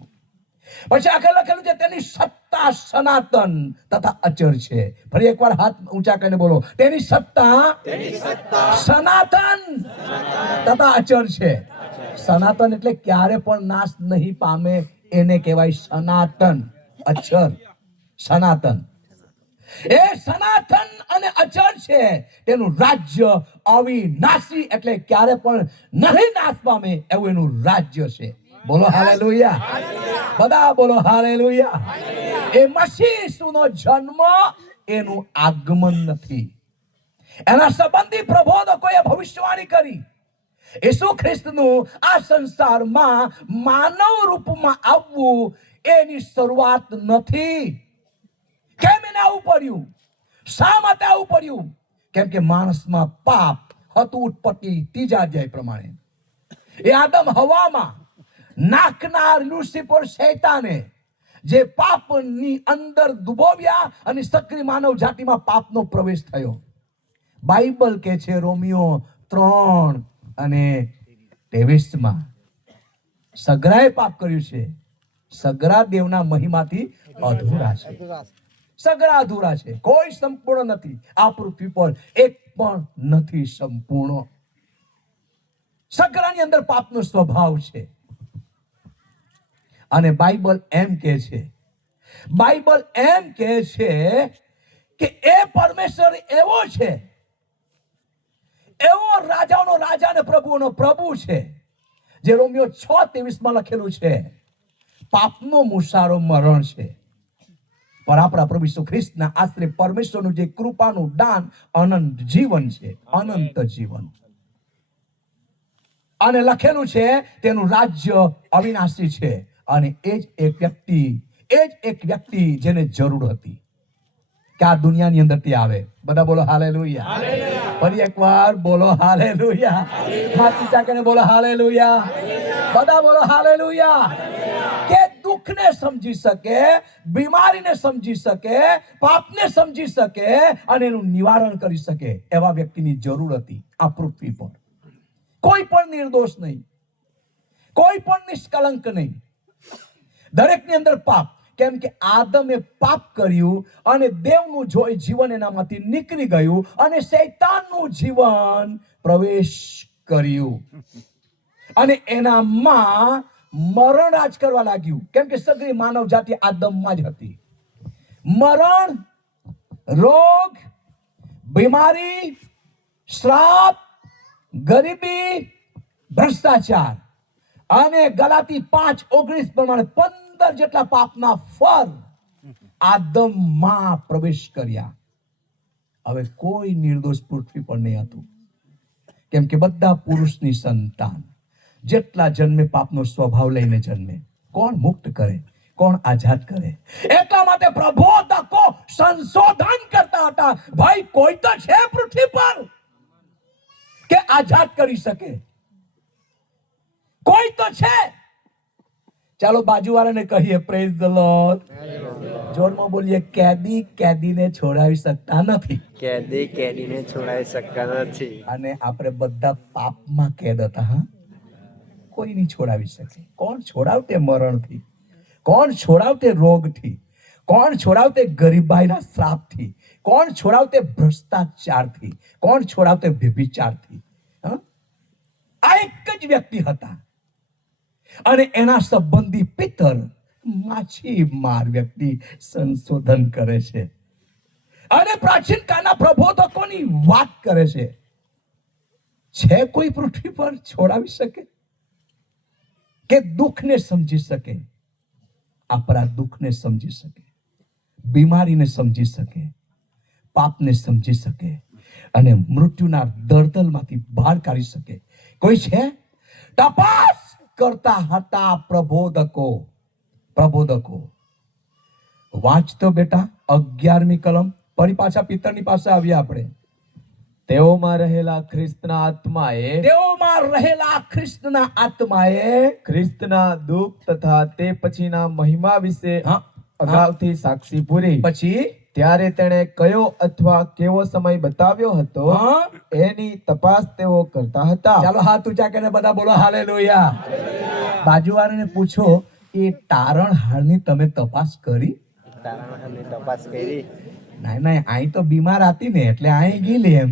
પછી આગળ લખેલું છે, તેની સત્તા સનાતન તથા અચળ છે. ફરી એકવાર હાથ ઊંચા કરીને બોલો, તેની સત્તા સનાતન તથા અચળ છે. સનાતન એટલે ક્યારે પણ નાશ નહીં પામે, એને કહેવાય સનાતન. અચળ, સનાતન. એ સનાતન અને અચળ છે. તેનું રાજ્ય અવિનાશી, એટલે ક્યારે પણ નહીં નાશ પામે એવું એનું રાજ્ય છે. બોલો હાલેલુયા. બધા બોલો હાલેલુયા. એ મસીહ ઈસુનો જન્મ એનું આગમન નથી. એના સંબંધી પ્રબોધકોએ ભવિષ્યવાણી કરી ઈસુ ખ્રિસ્તનું આ સંસારમાં માનવ રૂપમાં આવવું એની શરૂઆત નથી. કેમ એને આવવું પડ્યું? શા માટે આવવું પડ્યું? કેમ કે માણસમાં પાપ હતું. ઉત્પત્તિ 3 અધ્યાય પ્રમાણે એ આદમ હવામાં નાખનાર લુસિફર શૈતાને જે પાપની અંદર ડૂબોવ્યા અને સક્રિય માનવ જાતિમાં પાપનો પ્રવેશ થયો. બાઇબલ કે છે રોમિયો 3:23 સગરાએ પાપ કર્યું છે. સગરા દેવના મહિમાથી અધૂરા છે. સગરા અધૂરા છે. કોઈ સંપૂર્ણ નથી. આ પૃથ્વી પર એક પણ નથી સંપૂર્ણ. સગરાની અંદર પાપનો સ્વભાવ છે. અને બાઇબલ એમ કહે છે, બાઇબલ એમ કહે છે કે એ પરમેશ્વર એવો છે, એવો રાજાઓનો રાજા અને પ્રભુઓનો પ્રભુ છે, જે રોમિયો 6:23 લખેલું છે, પાપનો મુસારો મરણ છે. પણ આપણા પ્રભુ ઈસુ ખ્રિસ્તના આશ્રય પરમેશ્વરનું જે કૃપાનું દાન અનંત જીવન છે, અનંત જીવન. અને લખેલું છે તેનું રાજ્ય અવિનાશી છે. અને એ જ એક વ્યક્તિ જેને જરૂર હતી કે આ દુનિયાની અંદર તે આવે. બધા બોલો હાલેલુયા. ફરી એકવાર બોલો હાલેલુયા. હાથ ઊંચા કરીને બોલો હાલેલુયા. બધા બોલો હાલેલુયા. કે દુઃખને સમજી શકે, બીમારીને સમજી શકે, પાપને સમજી શકે અને એનું નિવારણ કરી શકે એવા વ્યક્તિની જરૂર હતી આ પૃથ્વી પર. કોઈ પણ નિર્દોષ નહીં, કોઈ પણ નિષ્કલંક નહીં. દરેકની અંદર પાપ. કેમ કે આદમે પાપ કર્યું અને દેવનું જોઈ જીવન એનામાંથી નીકળી ગયું અને શૈતાનનું જીવન પ્રવેશ કર્યું અને એનામાં મરણ રાજ કરવા લાગ્યું. કેમ કે સગળી માનવ જાતિ આદમમાં જ હતી. મરણ, રોગ, બીમારી, શ્રાપ, ગરીબી, ભ્રષ્ટાચાર અને ગલાતી 5:19 પ્રમાણે 15 જેટલા પાપના ફળ આદમમાં પ્રવેશ કર્યા. હવે કોઈ નિર્દોષ પૃથ્વી પર નહીં હતું. કેમ કે બધા પુરુષની સંતાન જેટલા જન્મે પાપનો સ્વભાવ લઈને જન્મે. કોણ મુક્ત કરે? કોણ આઝાદ કરે? એટલા માટે પ્રબોધકો સંશોધન કરતા હતા. ભાઈ કોઈ તો છે પૃથ્વી પર કે આઝાદ કરી શકે? કોઈ તો છે. ચાલો બાજુવાળાને કહીએ પ્રેઝ ધ લોર્ડ. જોરમાં બોલીએ, કેદી કેદીને છોડાવી શકતા નથી. કેદી કેદીને છોડાવી શકતા નથી. અને આપણે બધા પાપમાં કેદ હતા. હા, કોઈ નહીં છોડાવી શકે. કોણ છોડાવતે મરણથી? કોણ છોડાવતે રોગથી? કોણ છોડાવતે ગરીબાઈના શ્રાપથી? કોણ છોડાવતે ભ્રષ્ટાચારથી? કોણ છોડાવતે વ્યભિચારથી? આ એક જ વ્યક્તિ હતા. અને એના સંબંધી પિતર માછીમાર વ્યક્તિ સંશોધન કરે છે અને પ્રાચીન કાળના પ્રબોધકોની વાત કરે છે. છે કોઈ પૃથ્વી પર છોડાવી શકે કે દુઃખને સમજી શકે? આપણા દુઃખને સમજી શકે, બીમારીને સમજી શકે, પાપને સમજી શકે અને મૃત્યુના દળદલમાંથી બહાર કાઢી શકે કોઈ છે? તપાસ કરતા હતા પ્રબોધકો. વાંચતો બેટા 11મી કલમ. ફરી પાછા પિતરની પાસે આવ્યા આપણે. તેઓમાં રહેલા ખ્રિસ્તના આત્માએ ખ્રિસ્તના દુઃખ તથા તે પછીના મહિમા વિશે અગાઉથી સાક્ષી પૂરી. પછી ત્યારે તેણે કયો અથવા કેવો સમય બતાવ્યો હતો એની તપાસ તેઓ કરતા હતા. ચાલો હાથ ઊંચા કરીને બધા બોલો હાલેલુયા. બાજુવાળાને પૂછો, એ તારણહારની તમે તપાસ કરી? તારણહારની તપાસ કરી? ના, અહીં તો બીમાર હતી ને એટલે અહીં ગયેલી એમ.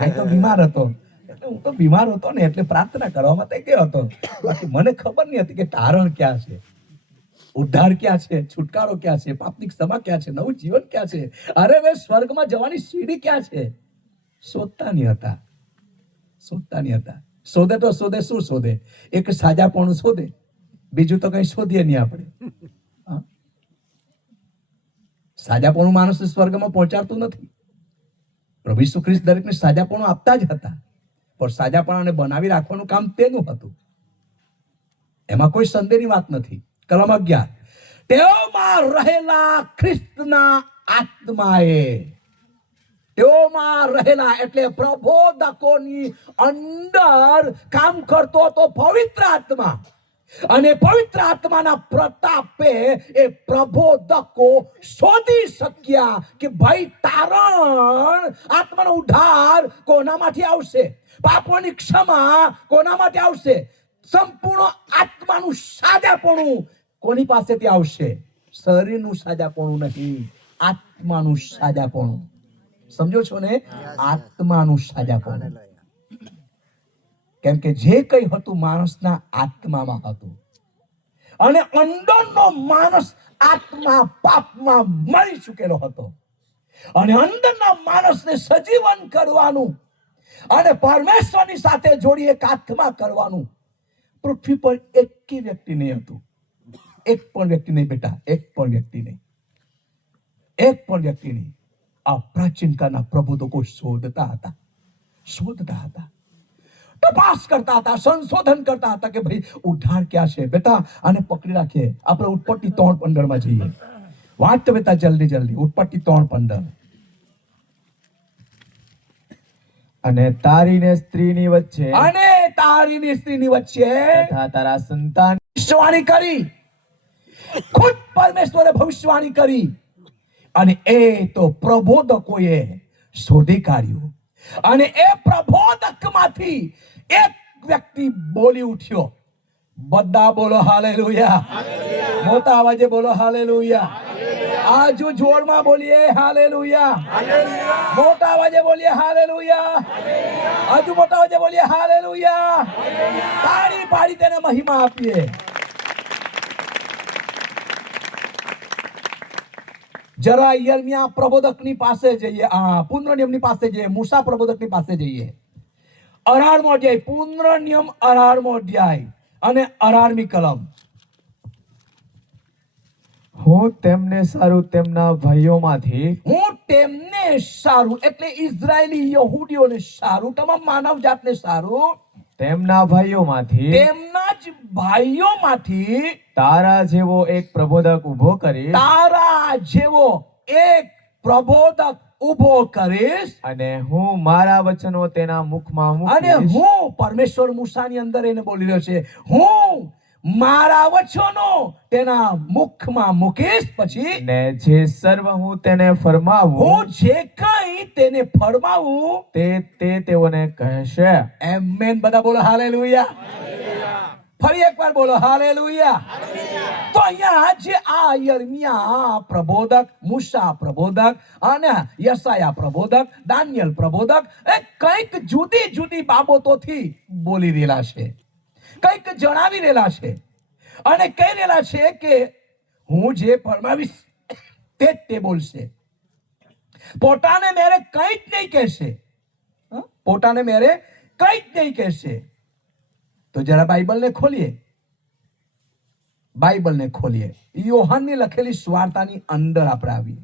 અહીં તો બીમાર હતો એટલે હું તો બીમાર હતો ને એટલે પ્રાર્થના કરવામાં તે ગયો હતો. બાકી મને ખબર નહીં હતી કે તારણ ક્યાં છે, ઉદ્ધાર ક્યાં છે, છુટકારો ક્યાં છે, પાપની ક્ષમા ક્યાં છે, નવું જીવન ક્યાં છે, અરે વે સ્વર્ગમાં જવાની સીડી ક્યાં છે. શોધતા નહીં હતા. શોધે તો શોધે શું શોધે? એક સાજાપણું શોધે, બીજું તો કઈ શોધીએ નહીં આપણે. સાજાપણું માણસને સ્વર્ગમાં પહોંચાડતું નથી. પ્રભુ ઈસુ ખ્રિસ્ત દરેકને સાજાપણું આપતા જ હતા, પણ સાજાપણાને બનાવી રાખવાનું કામ તેનું હતું. એમાં કોઈ સંદેહની વાત નથી. કલમ 11, તેઓમાં રહેલા ખ્રિસ્તના આત્માએ. તેઓમાં રહેલા એટલે પ્રબોધકોની અંદર કામ કરતો હતો પવિત્ર આત્મા, અને પવિત્ર આત્માના પ્રતાપે એ પ્રબોધકો શોધી શક્યા કે ભાઈ તારણ આત્માનો ઉદ્ધાર કોનામાંથી આવશે, પાપોની ક્ષમા કોનામાંથી આવશે, સંપૂર્ણ આત્માનું સાજાપણું કોની પાસેથી આવશે? શરીરનું સાજાપણું નહીં, આત્માનું સાજાપણું. સમજો છો ને? આત્માનું સાજાપણું. કેમ કે જે કંઈ હતું માણસના આત્મામાં હતું, અને અંદરનો માણસ આત્મા પાપમાં મરી ચૂકેલો હતો, અને અંદરના માણસને સજીવન કરવાનું અને પરમેશ્વરની સાથે જોડી એક આત્મા કરવાનું પૃથ્વી પર એક વ્યક્તિ નહીં હતું. એક પણ વ્યક્તિ નહીં બેટા, એક પણ વ્યક્તિ નહીં, એક પણ વ્યક્તિ નહીં. આ પ્રાચીન કાળના પ્રબોધકો શોધતા હતા, તપાસ કરતા હતા, સંશોધન કરતા હતા કે ભાઈ ઉદ્ધાર ક્યાં છે. બેટા આને પકડી રાખીએ, આપણે ઉત્પત્તિ 3:15 માં જઈએ. વાંચ બેટા જલ્દી, ઉત્પત્તિ 3:15. અને તારી ને સ્ત્રીની વચ્ચે તથા તારા સંતાન ભવિષ્યવાણી કરી. ખુદ પરમેશ્વરે ભવિષ્યવાણી કરી, અને એ તો પ્રબોધકોએ શોધી કાઢ્યું. અને એ પ્રબોધકમાંથી એક વ્યક્તિ બોલી ઉઠ્યો. બધા બોલો હાલેલુયા. મોટા અવાજે બોલો હાલેલુયા. આજુ જોરમાં બોલીએ હાલેલુયા. મોટા અવાજે બોલીએ હાલેલુયા. આજુ મોટા અવાજે બોલીએ હાલેલુયા. તાળી પાડી તેને મહિમા આપીએ. જરા યર્મિયા પ્રબોધકની પાસે જઈએ, પુનર્નિયમની પાસે જઈએ, મૂસા પ્રબોધકની પાસે જઈએ. 18મો અધ્યાય, પુનર્નિયમ 18મો અધ્યાય અને 18મી કલમ. હું તેમને સારું તેમના ભાઈઓમાંથી, હું તેમને સારું એટલે ઇઝરાયેલી યહૂદીઓને સારું, તમામ માનવ જાતને સારું, તેમના ભાઈઓમાંથી, તેમના જ ભાઈઓમાંથી તારા જેવો એક પ્રબોધક ઊભો કરી, તારા જેવો એક પ્રબોધક ઊભો કરીશ. અને હું મારા વચનો તેના મુખમાં અને મૂકીશ. હું પરમેશ્વર મૂસાની અંદર એને બોલી રહ્યો છે, હું મારા વચનો તેના મુખમાં મૂકીશ. પછી ને જે સર્વ હું તેને ફરમાવું, હું જે કંઈ તેને ફરમાવું તે તેઓને કહેશે. આમેન. બધા બોલો હાલેલુયા. ફરી એકવાર બોલો હાલેલુયા. તો અહીંયા જે આ યર્મિયા પ્રબોધક, મૂસા પ્રબોધક અને યશાયા પ્રબોધક, દાનિયેલ પ્રબોધક એ કંઈક જુદી જુદી બાબતોથી બોલી રહેલા છે, કંઈક જણાવી રહેલા છે, અને કહી રહેલા છે કે હું જે ફરમાવીશ તે જ તે બોલશે. પોતાને મેરે કંઈ જ નહીં કહેશે, પોતાને મેરે કંઈ જ નહીં કહેશે. તો જરા બાઇબલને ખોલીએ. યોહાનની લખેલી સુવાર્તાની અંદર આપણે આવીએ.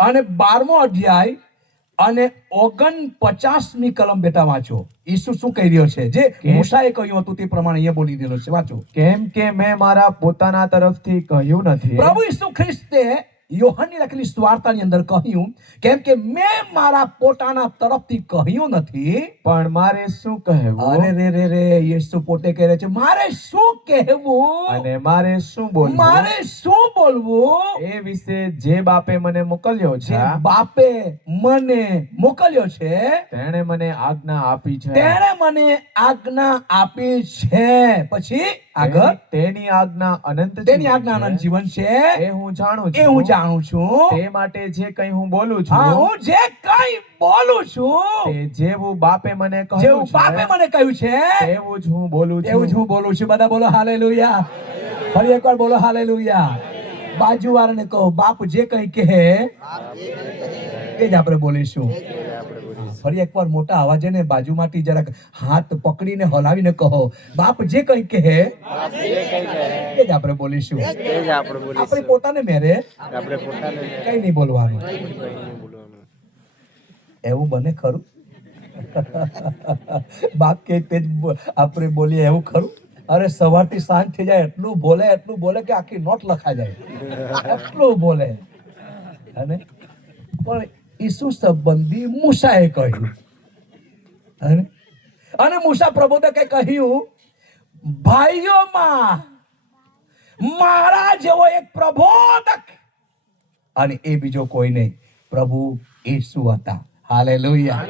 અને 12મો અધ્યાય અને 49મી કલમ બેટા વાંચો. ઈસુ શું કહી રહ્યો છે? જે મૂસાએ કહ્યું હતું તે પ્રમાણે અહીંયા બોલી રહ્યો છે. વાંચો. કેમ કે મેં મારા પોતાના તરફથી કહ્યું નથી. પ્રભુ ઈસુ ખ્રિસ્તે યોહાનની લખેલી સુવાર્તાની અંદર કહ્યું, કેમ કે મેં મારા પોતાના તરફથી કહ્યું નથી, પણ મારે શું કહેવું, અરે રે ઈસુ પોતે કહે છે મારે શું કહેવું અને મારે શું બોલવું, મારે શું બોલવું એ વિશે જે બાપે મને મોકલ્યો જે છે, બાપે મને મોકલ્યો છે તેણે મને આજ્ઞા આપી છે. તેણે મને આજ્ઞા આપી છે. પછી આગળ તેની આજ્ઞા અનંત તેની જીવન આજ્ઞા છે. અનંત જીવન છે. એ હું જાણું એ હું છું. જાણું છું. તે માટે જે કંઈ હું બોલું હા, છું, હું જે કંઈ બોલું છું તે જેવું બાપે મને કહ્યું જેવું બાપે છે, મને કહ્યું છે તેવું જ હું બોલું એવું જ છું. હું બોલું છું. બધા બોલો હાલેલુયા. ફરી એકવાર બોલો હાલેલુયા. બાજુવાળાને કહો બાપ જે કંઈ કહે એ જ આપણે બોલીશું. ફરી એકવાર મોટા અવાજે ને બાજુમાંથી જરાક હાથ પકડીને હલાવીને કહો બાપ જે કંઈ કહે એ જ આપણે બોલીશું. એ જ આપણે આપણે બોલીશું. પોતાને મેરે આપણે પોતાને કઈ નહીં બોલવાનું. કંઈ નહીં બોલવાનું. એવું બને ખરું? બાપ કે તે જ આપણે બોલીએ એવું ખરું? અરે સવારથી સાંજ થઈ જાય એટલું બોલે કે આખી નોટ લખાઈ જાય એટલું બોલે. અને પણ ઈસુ સંબંધી મૂસાએ કહ્યું અને મૂસા પ્રબોધકે કહ્યું ભાઈઓમાં મારા જેવો એક પ્રબોધક અને એ બીજો કોઈ નહીં પ્રભુ ઈસુ હતા. હાલેલુયા.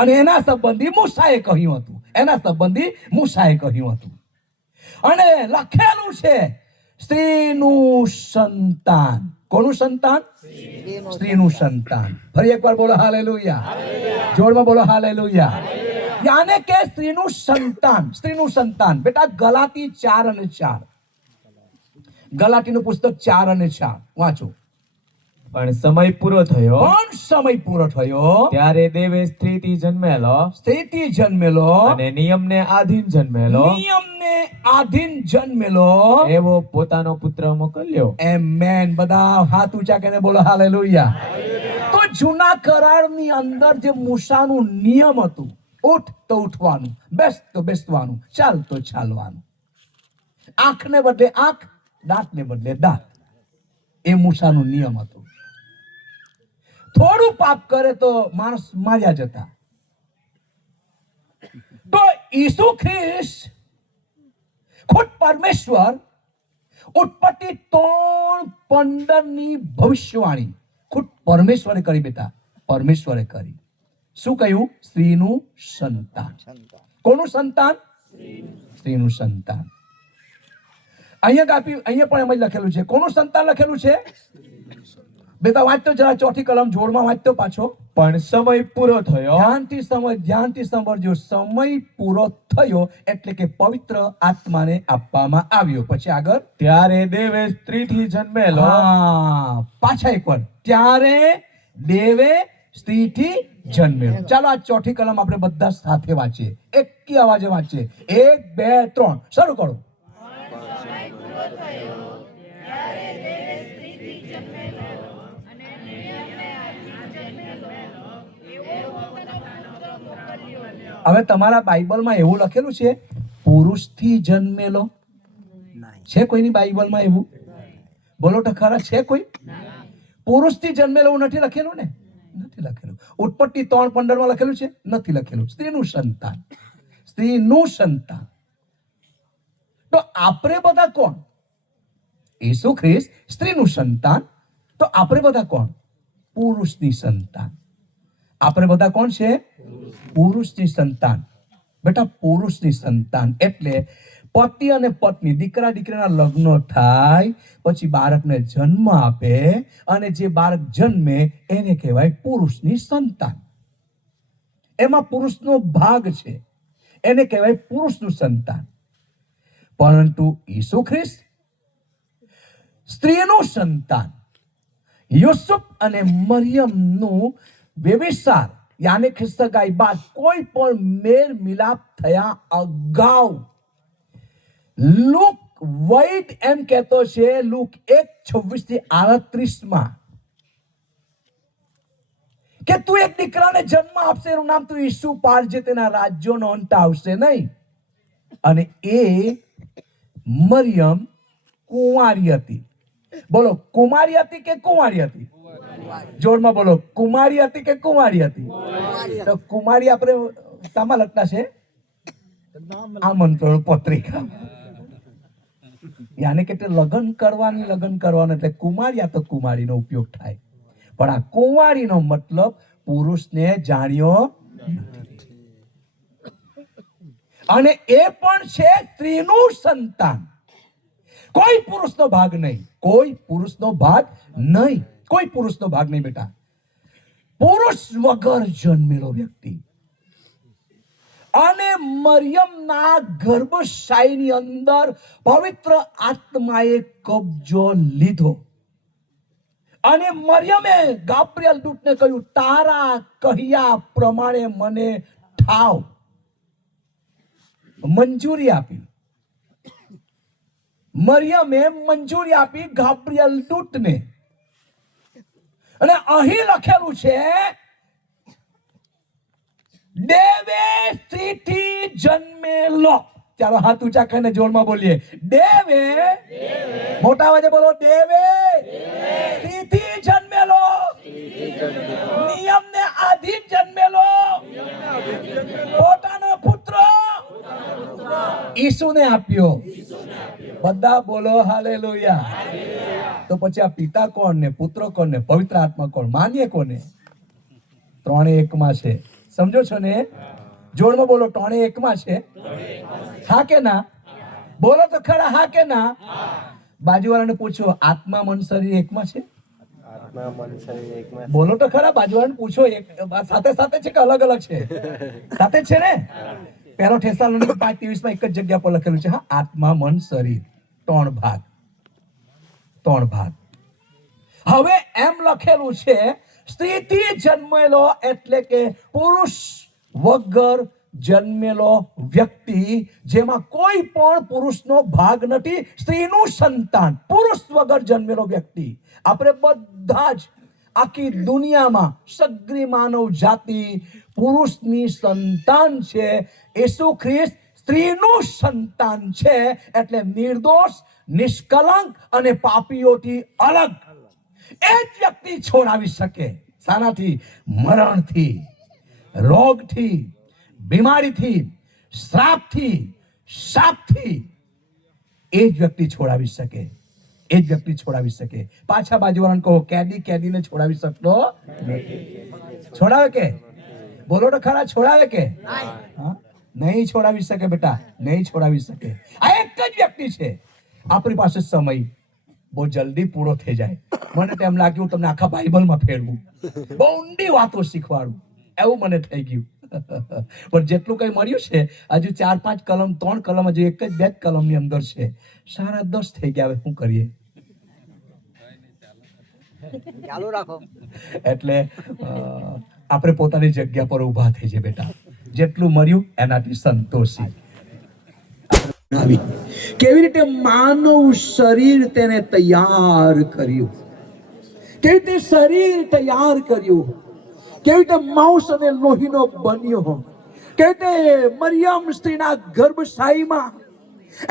અને એના સંબંધી મૂસાએ કહ્યું હતું. અને લખેલું છે સ્ત્રીનું સંતાન. કોનું સંતાન? સ્ત્રીનું સંતાન. ફરી એકવાર બોલો હાલેલુયા. જોરમાં બોલો હાલેલુયા. યાને કે સ્ત્રીનું સંતાન. બેટા ગલાતી 4 અને 4. ગલાતીનું પુસ્તક 4 અને 4 વાંચો. પણ સમય પૂરો થયો ત્યારે દેવે સ્ત્રીથી જન્મેલો અને નિયમને આધીન જન્મેલો એવો પોતાનો પુત્ર મોકલ્યો. આમેન. બધા હાથ ઊંચા કરીને બોલો હાલેલુયા. તો જૂના કરારની અંદર જે મૂસાનું નિયમ હતું, ઉઠ તો ઉઠવાનું, બેસ તો બેસવાનું, ચાલ તો ચાલવાનું, આંખને બદલે આંખ, દાંતને બદલે દાંત, એ મૂસાનું નિયમ હતું. થોડું પાપ કરે તો માણસ માર્યા જતા. તો ઈસુ ખ્રિસ્ત ખુદ પરમેશ્વર ઉત્પત્તિ 3:15 ની ભવિષ્યવાણી ખુદ પરમેશ્વરે કરી. બેટા પરમેશ્વરે કરી. શું કહ્યું? સ્ત્રીનું સંતાન. કોનું સંતાન? સ્ત્રીનું સંતાન. અહીંયા પણ એમ જ લખેલું છે. કોનું સંતાન લખેલું છે? બેટા વાંચતો જરા, ચોથી કલમ જોડમાં વાંચતો પાછો. પણ સમય પૂરો થયો. ધ્યાનથી સમજજો. સમય પૂરો થયો એટલે કે પવિત્ર આત્માને આપવામાં આવ્યો. પછી આગળ. ત્યારે દેવે સ્ત્રીથી જન્મેલો. પાછા એકવાર. ત્યારે દેવે સ્ત્રીથી જન્મેલો. ચાલો આ ચોથી કલમ આપણે બધા સાથે વાંચીએ, એકી અવાજે વાંચીએ. 1 2 3 શરૂ કરો. હવે તમારા બાઇબલમાં એવું લખેલું છે પુરુષથી જન્મેલો? છે કોઈની બાઇબલમાં એવું? બોલો તો ખરા, છે કોઈ? પુરુષથી જન્મેલો એવું નથી લખેલું ને? નથી લખેલું. ઉત્પત્તિ 3:15 માં લખેલું છે? નથી લખેલું. સ્ત્રીનું સંતાન. તો આપણે બધા કોણ? ઈસુ ખ્રિસ્ત સ્ત્રીનું સંતાન. તો આપણે બધા કોણ? પુરુષની સંતાન. આપણે બધા કોણ છે? પુરુષની સંતાન. બેટા પુરુષની સંતાન એટલે પતિ અને પત્ની, દીકરા દીકરીના લગ્ન થાય પછી બાળકને જન્મ આપે અને જે બાળક જન્મે એને કહેવાય પુરુષની સંતાન. એમાં પુરુષનો ભાગ છે, એને કહેવાય પુરુષનું સંતાન. પરંતુ ઈસુ ખ્રિસ્ત સ્ત્રીનું સંતાન. યુસુફ અને મરિયમનું વ્યભિચાર યાની ખ્રિસ્તગાઈ બાદ કોઈ પણ મેળ મિલાપ થયા અગાઉ લુક વૈદ એમ કહેતો છે, લુક 1:26-38 કે તું એક દીકરાને જન્મ આપશે, એનું નામ તું ઈસુ પાડજે, તેના રાજ્યનો અંત આવશે નહીં. અને એ મરિયમ કુંવારી હતી. બોલો કુમારી હતી કે કુંવારી હતી? જોરમાં બોલો કુમારી હતી કે કુંવારી હતી? તો કુમારી આપણે શામાં લખતા છે? આમંત્રણ પત્રિકા. યાને કે લગ્ન કરવાનું એટલે કુમારી તો કુમારીનો ઉપયોગ થાય. પણ આ કુંવારીનો મતલબ પુરુષને જાણ્યો નથી. અને એ પણ છે સ્ત્રીનું સંતાન. કોઈ પુરુષનો ભાગ નહીં. કોઈ પુરુષનો ભાગ નહીં બેટા. પુરુષ વગર જન્મેલો વ્યક્તિ. અને મરિયમના ગર્ભાશયની અંદર પવિત્ર આત્માએ કબજો લીધો. અને મરિયમે ગાબ્રિએલ દૂતને કહ્યું, તારા કહ્યા પ્રમાણે મને ઠાવ. મંજૂરી આપી. મરિયમે મંજૂરી આપી ગાબ્રિએલ દૂતને. અને અહીં લખેલું છે, દેવે સ્ત્રીથી જન્મેલો. ચાલો હાથ ઊંચા કરીને જોરમાં બોલીએ, દેવે. મોટા અવાજે બોલો, દેવે સ્ત્રીથી જન્મેલો, નિયમને આધીન જન્મેલો પોતાનો પુત્ર ઈસુને આપ્યો. બધા બોલો હાલેલુયા. તો પછી આ પિતા કોણ ને પુત્ર કોણ ને પવિત્ર આત્મા કોણ? માનીએ કોને? ત્રણે એકમાં છે. સમજો છો ને? જોડમાં બોલો, ત્રણે એકમાં છે. હા કે ના? બોલો તો ખરા, હા કે ના? બાજુવાળાને પૂછો, આત્મા મન શરીર એકમાં છે? આત્મા મન શરીર એકમાં. બોલો તો ખરા, બાજુવાળાને પૂછો. સાથે સાથે છે કે અલગ અલગ છે? સાથે છે ને? પહેલો થેસલોનિક 5:23 માં એક જ જગ્યા પર લખેલું છે, હા, આત્મા મન શરીર, ત્રણ ભાગ. હવે એમ લખેલું છે, સ્ત્રીથી જન્મેલો એટલે કે પુરુષ વગર જન્મેલો વ્યક્તિ, જેમાં કોઈ પણ પુરુષનો ભાગ નથી. સ્ત્રીનું સંતાન, પુરુષ વગર જન્મેલો વ્યક્તિ. આપણે બધા જ આખી દુનિયામાં સગરી માનવ જાતિ પુરુષની સંતાન છે. ઈસુ ખ્રિસ્ત સ્ત્રીનું સંતાન છે. એટલે નિર્દોષ, નિષ્કલંક અને પાપીઓથી અલગ એ જ વ્યક્તિ છોડાવી શકે. શાનાથી? મરણથી, રોગથી, બીમારીથી, શ્રાપથી, શાપથી. એ જ વ્યક્તિ છોડાવી શકે. એ જ વ્યક્તિ છોડાવી શકે. પાછા બાજુવાળાને કહો, કેદીને છોડાવી શકતો નથી. છોડાવે કે? બોલો તો ખરા, છોડાવે કે? હા, નહીં છોડાવી શકે બેટા, નહીં છોડાવી શકે. આ એક જ વ્યક્તિ છે. આપણી પાસે સમય બહુ જલ્દી પૂરો થઈ જાય. મને તેમ લાગ્યું તમને આખા બાઇબલમાં ફેરવું, બહુ ઊંડી વાતો શીખવાડું, એવું મને થઈ ગયું. પણ જેટલું કઈ મળ્યું છે, હજુ 4-5 કલમ, 3 કલમ, હજુ એક જ 2 કલમની અંદર છે. 10:30 થઈ ગયા. હવે શું કરીએ? ચાલુ રાખો. એટલે આપણે પોતાની જગ્યા પર ઊભા થઈ જાય બેટા. જેટલું મળ્યું એનાથી સંતોષી. કેવી રીતે માનવ શરીર તેને તૈયાર કર્યું, કેવી રીતે શરીર તૈયાર કર્યું, કેવી રીતે માંસ અને લોહીનો બન્યો, કેવી રીતે મરિયમ સ્ત્રીના ગર્ભશાહીમાં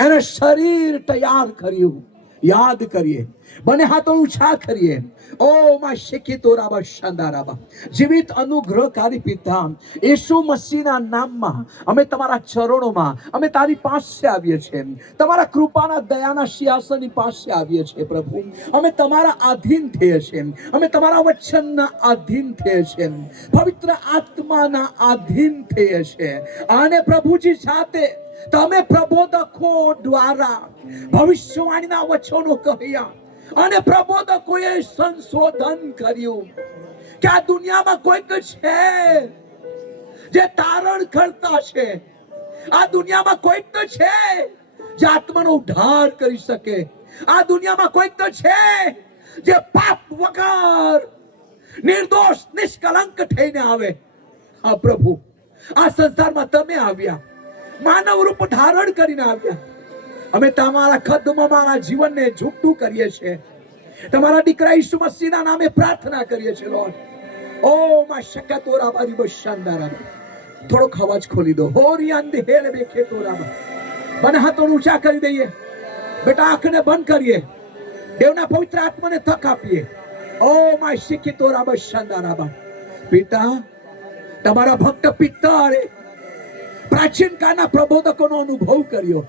એને શરીર તૈયાર કર્યું. યાદ કરીએ, બને હાથો ઊંચા કરીએ. ઓ મા શિખિતો રાબા શાંદારાબા. જીવિત અનુગ્રહકારી પિતા, ઈસુ મસીહના નામમાં અમે તમારા ચરણોમાં, અમે તારી પાસે આવીએ છીએ. તમારા કૃપાના દયાના સિંહાસનની પાસે આવીએ છીએ પ્રભુ. અમે તમારા આધીન થઈએ છીએ. અમે તમારા વચનના આધીન થઈએ છીએ. પવિત્ર આત્માના આધીન થઈએ છીએ. અને પ્રભુજી સાથે તમે પ્રબોધકો દ્વારા ભવિષ્યવાણીના વચનો કહ્યા અને પ્રબોધકોએ સંશોધન કર્યું કે આ દુનિયામાં કોઈક છે જે તારણ કરતા છે. આ દુનિયામાં કોઈક તો છે જે આત્માનો ઉદ્ધાર કરી શકે. આ દુનિયામાં કોઈક તો છે જે પાપ વગર નિર્દોષ, નિષ્કલંક થઈને આવે. હા પ્રભુ, આ સંસારમાં તમે આવ્યા, માનવ રૂપ ધારણ કરીને આવ્યા. અમે તમારા કદમમાં મારા જીવનને ઝૂકતું કરીએ છીએ. તમારા દીકરા ઈસુ મસીહના નામે પ્રાર્થના કરીએ છીએ લોર્ડ. ઓ મા શકતોરા બારી બશાંદારા. થોડોક અવાજ ખોલી દો. હોરિયાંદ હેલે બેખેતોરા. બને હાથો ઊંચા કરી દઈએ બેટા. આંખને બંધ કરીએ. દેવના પવિત્ર આત્માને તક આપીએ. ઓ મા શિખિતોરા બશાંદારા. પિતા, તમારા ભક્ત પિત્તરે પ્રાચીન કાળના પ્રબોધકોનો અનુભવ કર્યો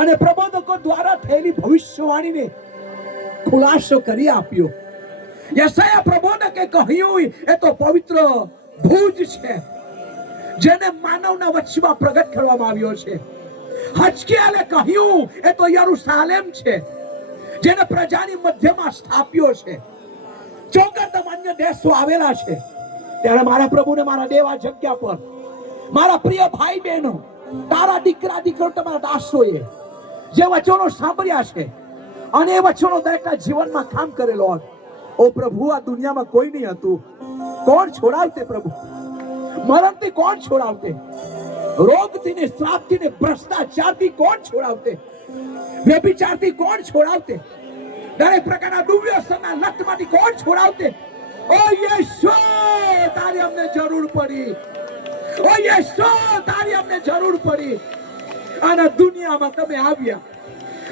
અને પ્રબોધકો દ્વારા થયેલી ભવિષ્યવાણીને ખુલાસો કરી આપ્યો. યશાયા પ્રબોધકે કહ્યું એ તો પવિત્ર ભુજ છે જેને માનવના વચમાં પ્રગટ કરવામાં આવ્યો છે. હજકિયાલે કહ્યું એ તો યરુશાલેમ છે જેને પ્રજાની મધ્યમાં સ્થાપ્યો છે. 14 અન્ય દેશો આવેલા છે. ત્યારે મારા પ્રભુને મારા દેવા જગ્યા પર મારા પ્રિય ભાઈ બહેનો, તારા દીકરા દીકરો, તમારા દાસોએ જે વચનો સાંભળ્યા છે અને એ વચનો દરેકના જીવનમાં કામ કરેલો. ઓ પ્રભુ, આ દુનિયામાં કોઈ નહીં હતું. કોણ છોડાવતે પ્રભુ? મરણથી કોણ છોડાવતે? રોગથી ને શ્રાપથી ને ભ્રષ્ટાચારથી કોણ છોડાવતે? વ્યભિચારથી કોણ છોડાવતે? દરેક પ્રકારના દુર્વ્યસનના લતમાંથી કોણ છોડાવતે? ઓ યેશુ, તારી અમને જરૂર પડી. ઓ યેશુ, તારી અમને જરૂર પડી. અને દુનિયામાં તમે આવ્યા.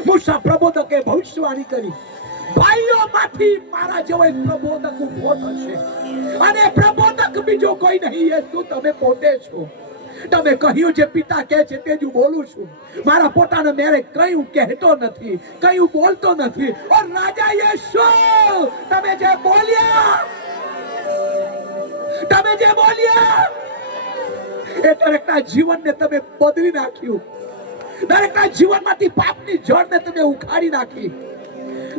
મૂસા પ્રબોધકે ભવિષ્યવાણી કરી, ભાઈઓમાંથી મારા જેવો એક પ્રબોધક ઉભો થશે. અને પ્રબોધક બીજો કોઈ નહીં, યેશુ તમે પોતે છો. તમે કહ્યું જે પિતા કહે છે તે જ હું બોલું છું. મારા પોતાના મેરે કઈ હું કહેતો નથી, કઈ હું બોલતો નથી. ઓ રાજા યેશુ, તમે જે બોલ્યા, તમે જે બોલ્યા એ દરેકના જીવનને તમે બદલી નાખ્યું. દરેકના જીવનમાંથી પાપની જળને તમે ઉખાડી નાખી.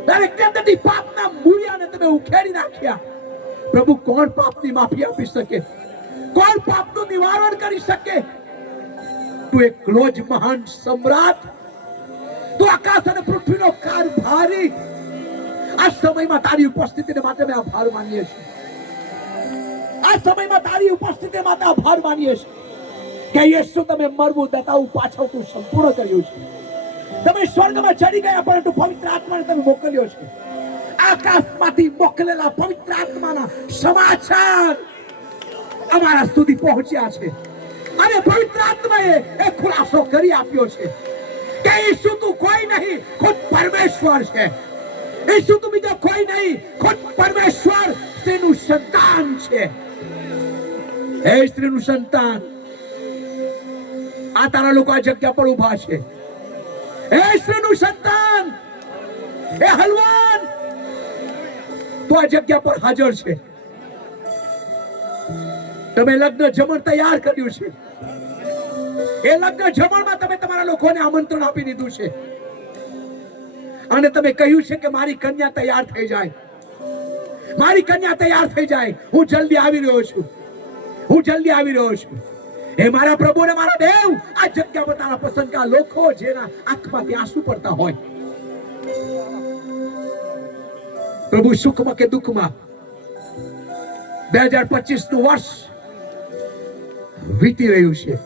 દરેકની અંદરથી પાપના મૂળિયાને તમે ઉખેડી નાખ્યા. પ્રભુ, કોણ પાપની માફી આપી શકે? કોણ પાપનું નિવારણ કરી શકે? તું એકલો જ મહાન સમ્રાટ, તું આકાશ અને પૃથ્વીનો કારભારી. આ સમયમાં તારી ઉપસ્થિતિને માટે અમે આભાર માનીએ છીએ. આ સમયમાં તારી ઉપસ્થિતિ માટે આભાર માનીએ છીએ કે યેશુ, તમે મરવું દતાવું પાછળ તું સંપૂર્ણ કર્યું છે. તમે સ્વર્ગમાં ચડી ગયા, પરંતુ પવિત્ર આત્માને તમે મોકલ્યો છે. આકાશમાંથી મોકલેલા પવિત્ર આત્માના સમાચાર અમારા સુધી પહોંચ્યા છે. અને પવિત્ર આત્માએ એ ખુલાસો કરી આપ્યો છે કે યેશુ તું કોઈ નહીં, ખુદ પરમેશ્વર છે. યેશુ તું બીજો કોઈ નહીં, ખુદ પરમેશ્વર સ્ત્રીનું સંતાન છે. હે સ્ત્રીનું સંતાન, આ તારા લોકો આ જગ્યા પર ઉભા છે. હે સ્ત્રીનું સંતાન, હે હલવાન, તો આ જગ્યા પર હાજર છે. તમે લગ્ન જમણ તૈયાર કર્યું છે. એ લગ્ન જમણમાં તમે તમારા લોકોને આમંત્રણ આપી દીધું છે. અને તમે કહ્યું છે કે મારી કન્યા તૈયાર થઈ જાય, મારી કન્યા તૈયાર થઈ જાય, હું જલ્દી આવી રહ્યો છું, હું જલ્દી આવી રહ્યો છું. એ મારા પ્રભુ ને મારા દેવ, આ જગ્યા પર તારા પસંદગા લોકો જેના આંખમાંથી આંસુ પડતા હોય, પ્રભુ, સુખમાં કે દુઃખમાં 2025 નું વર્ષ વીતી રહ્યું છે.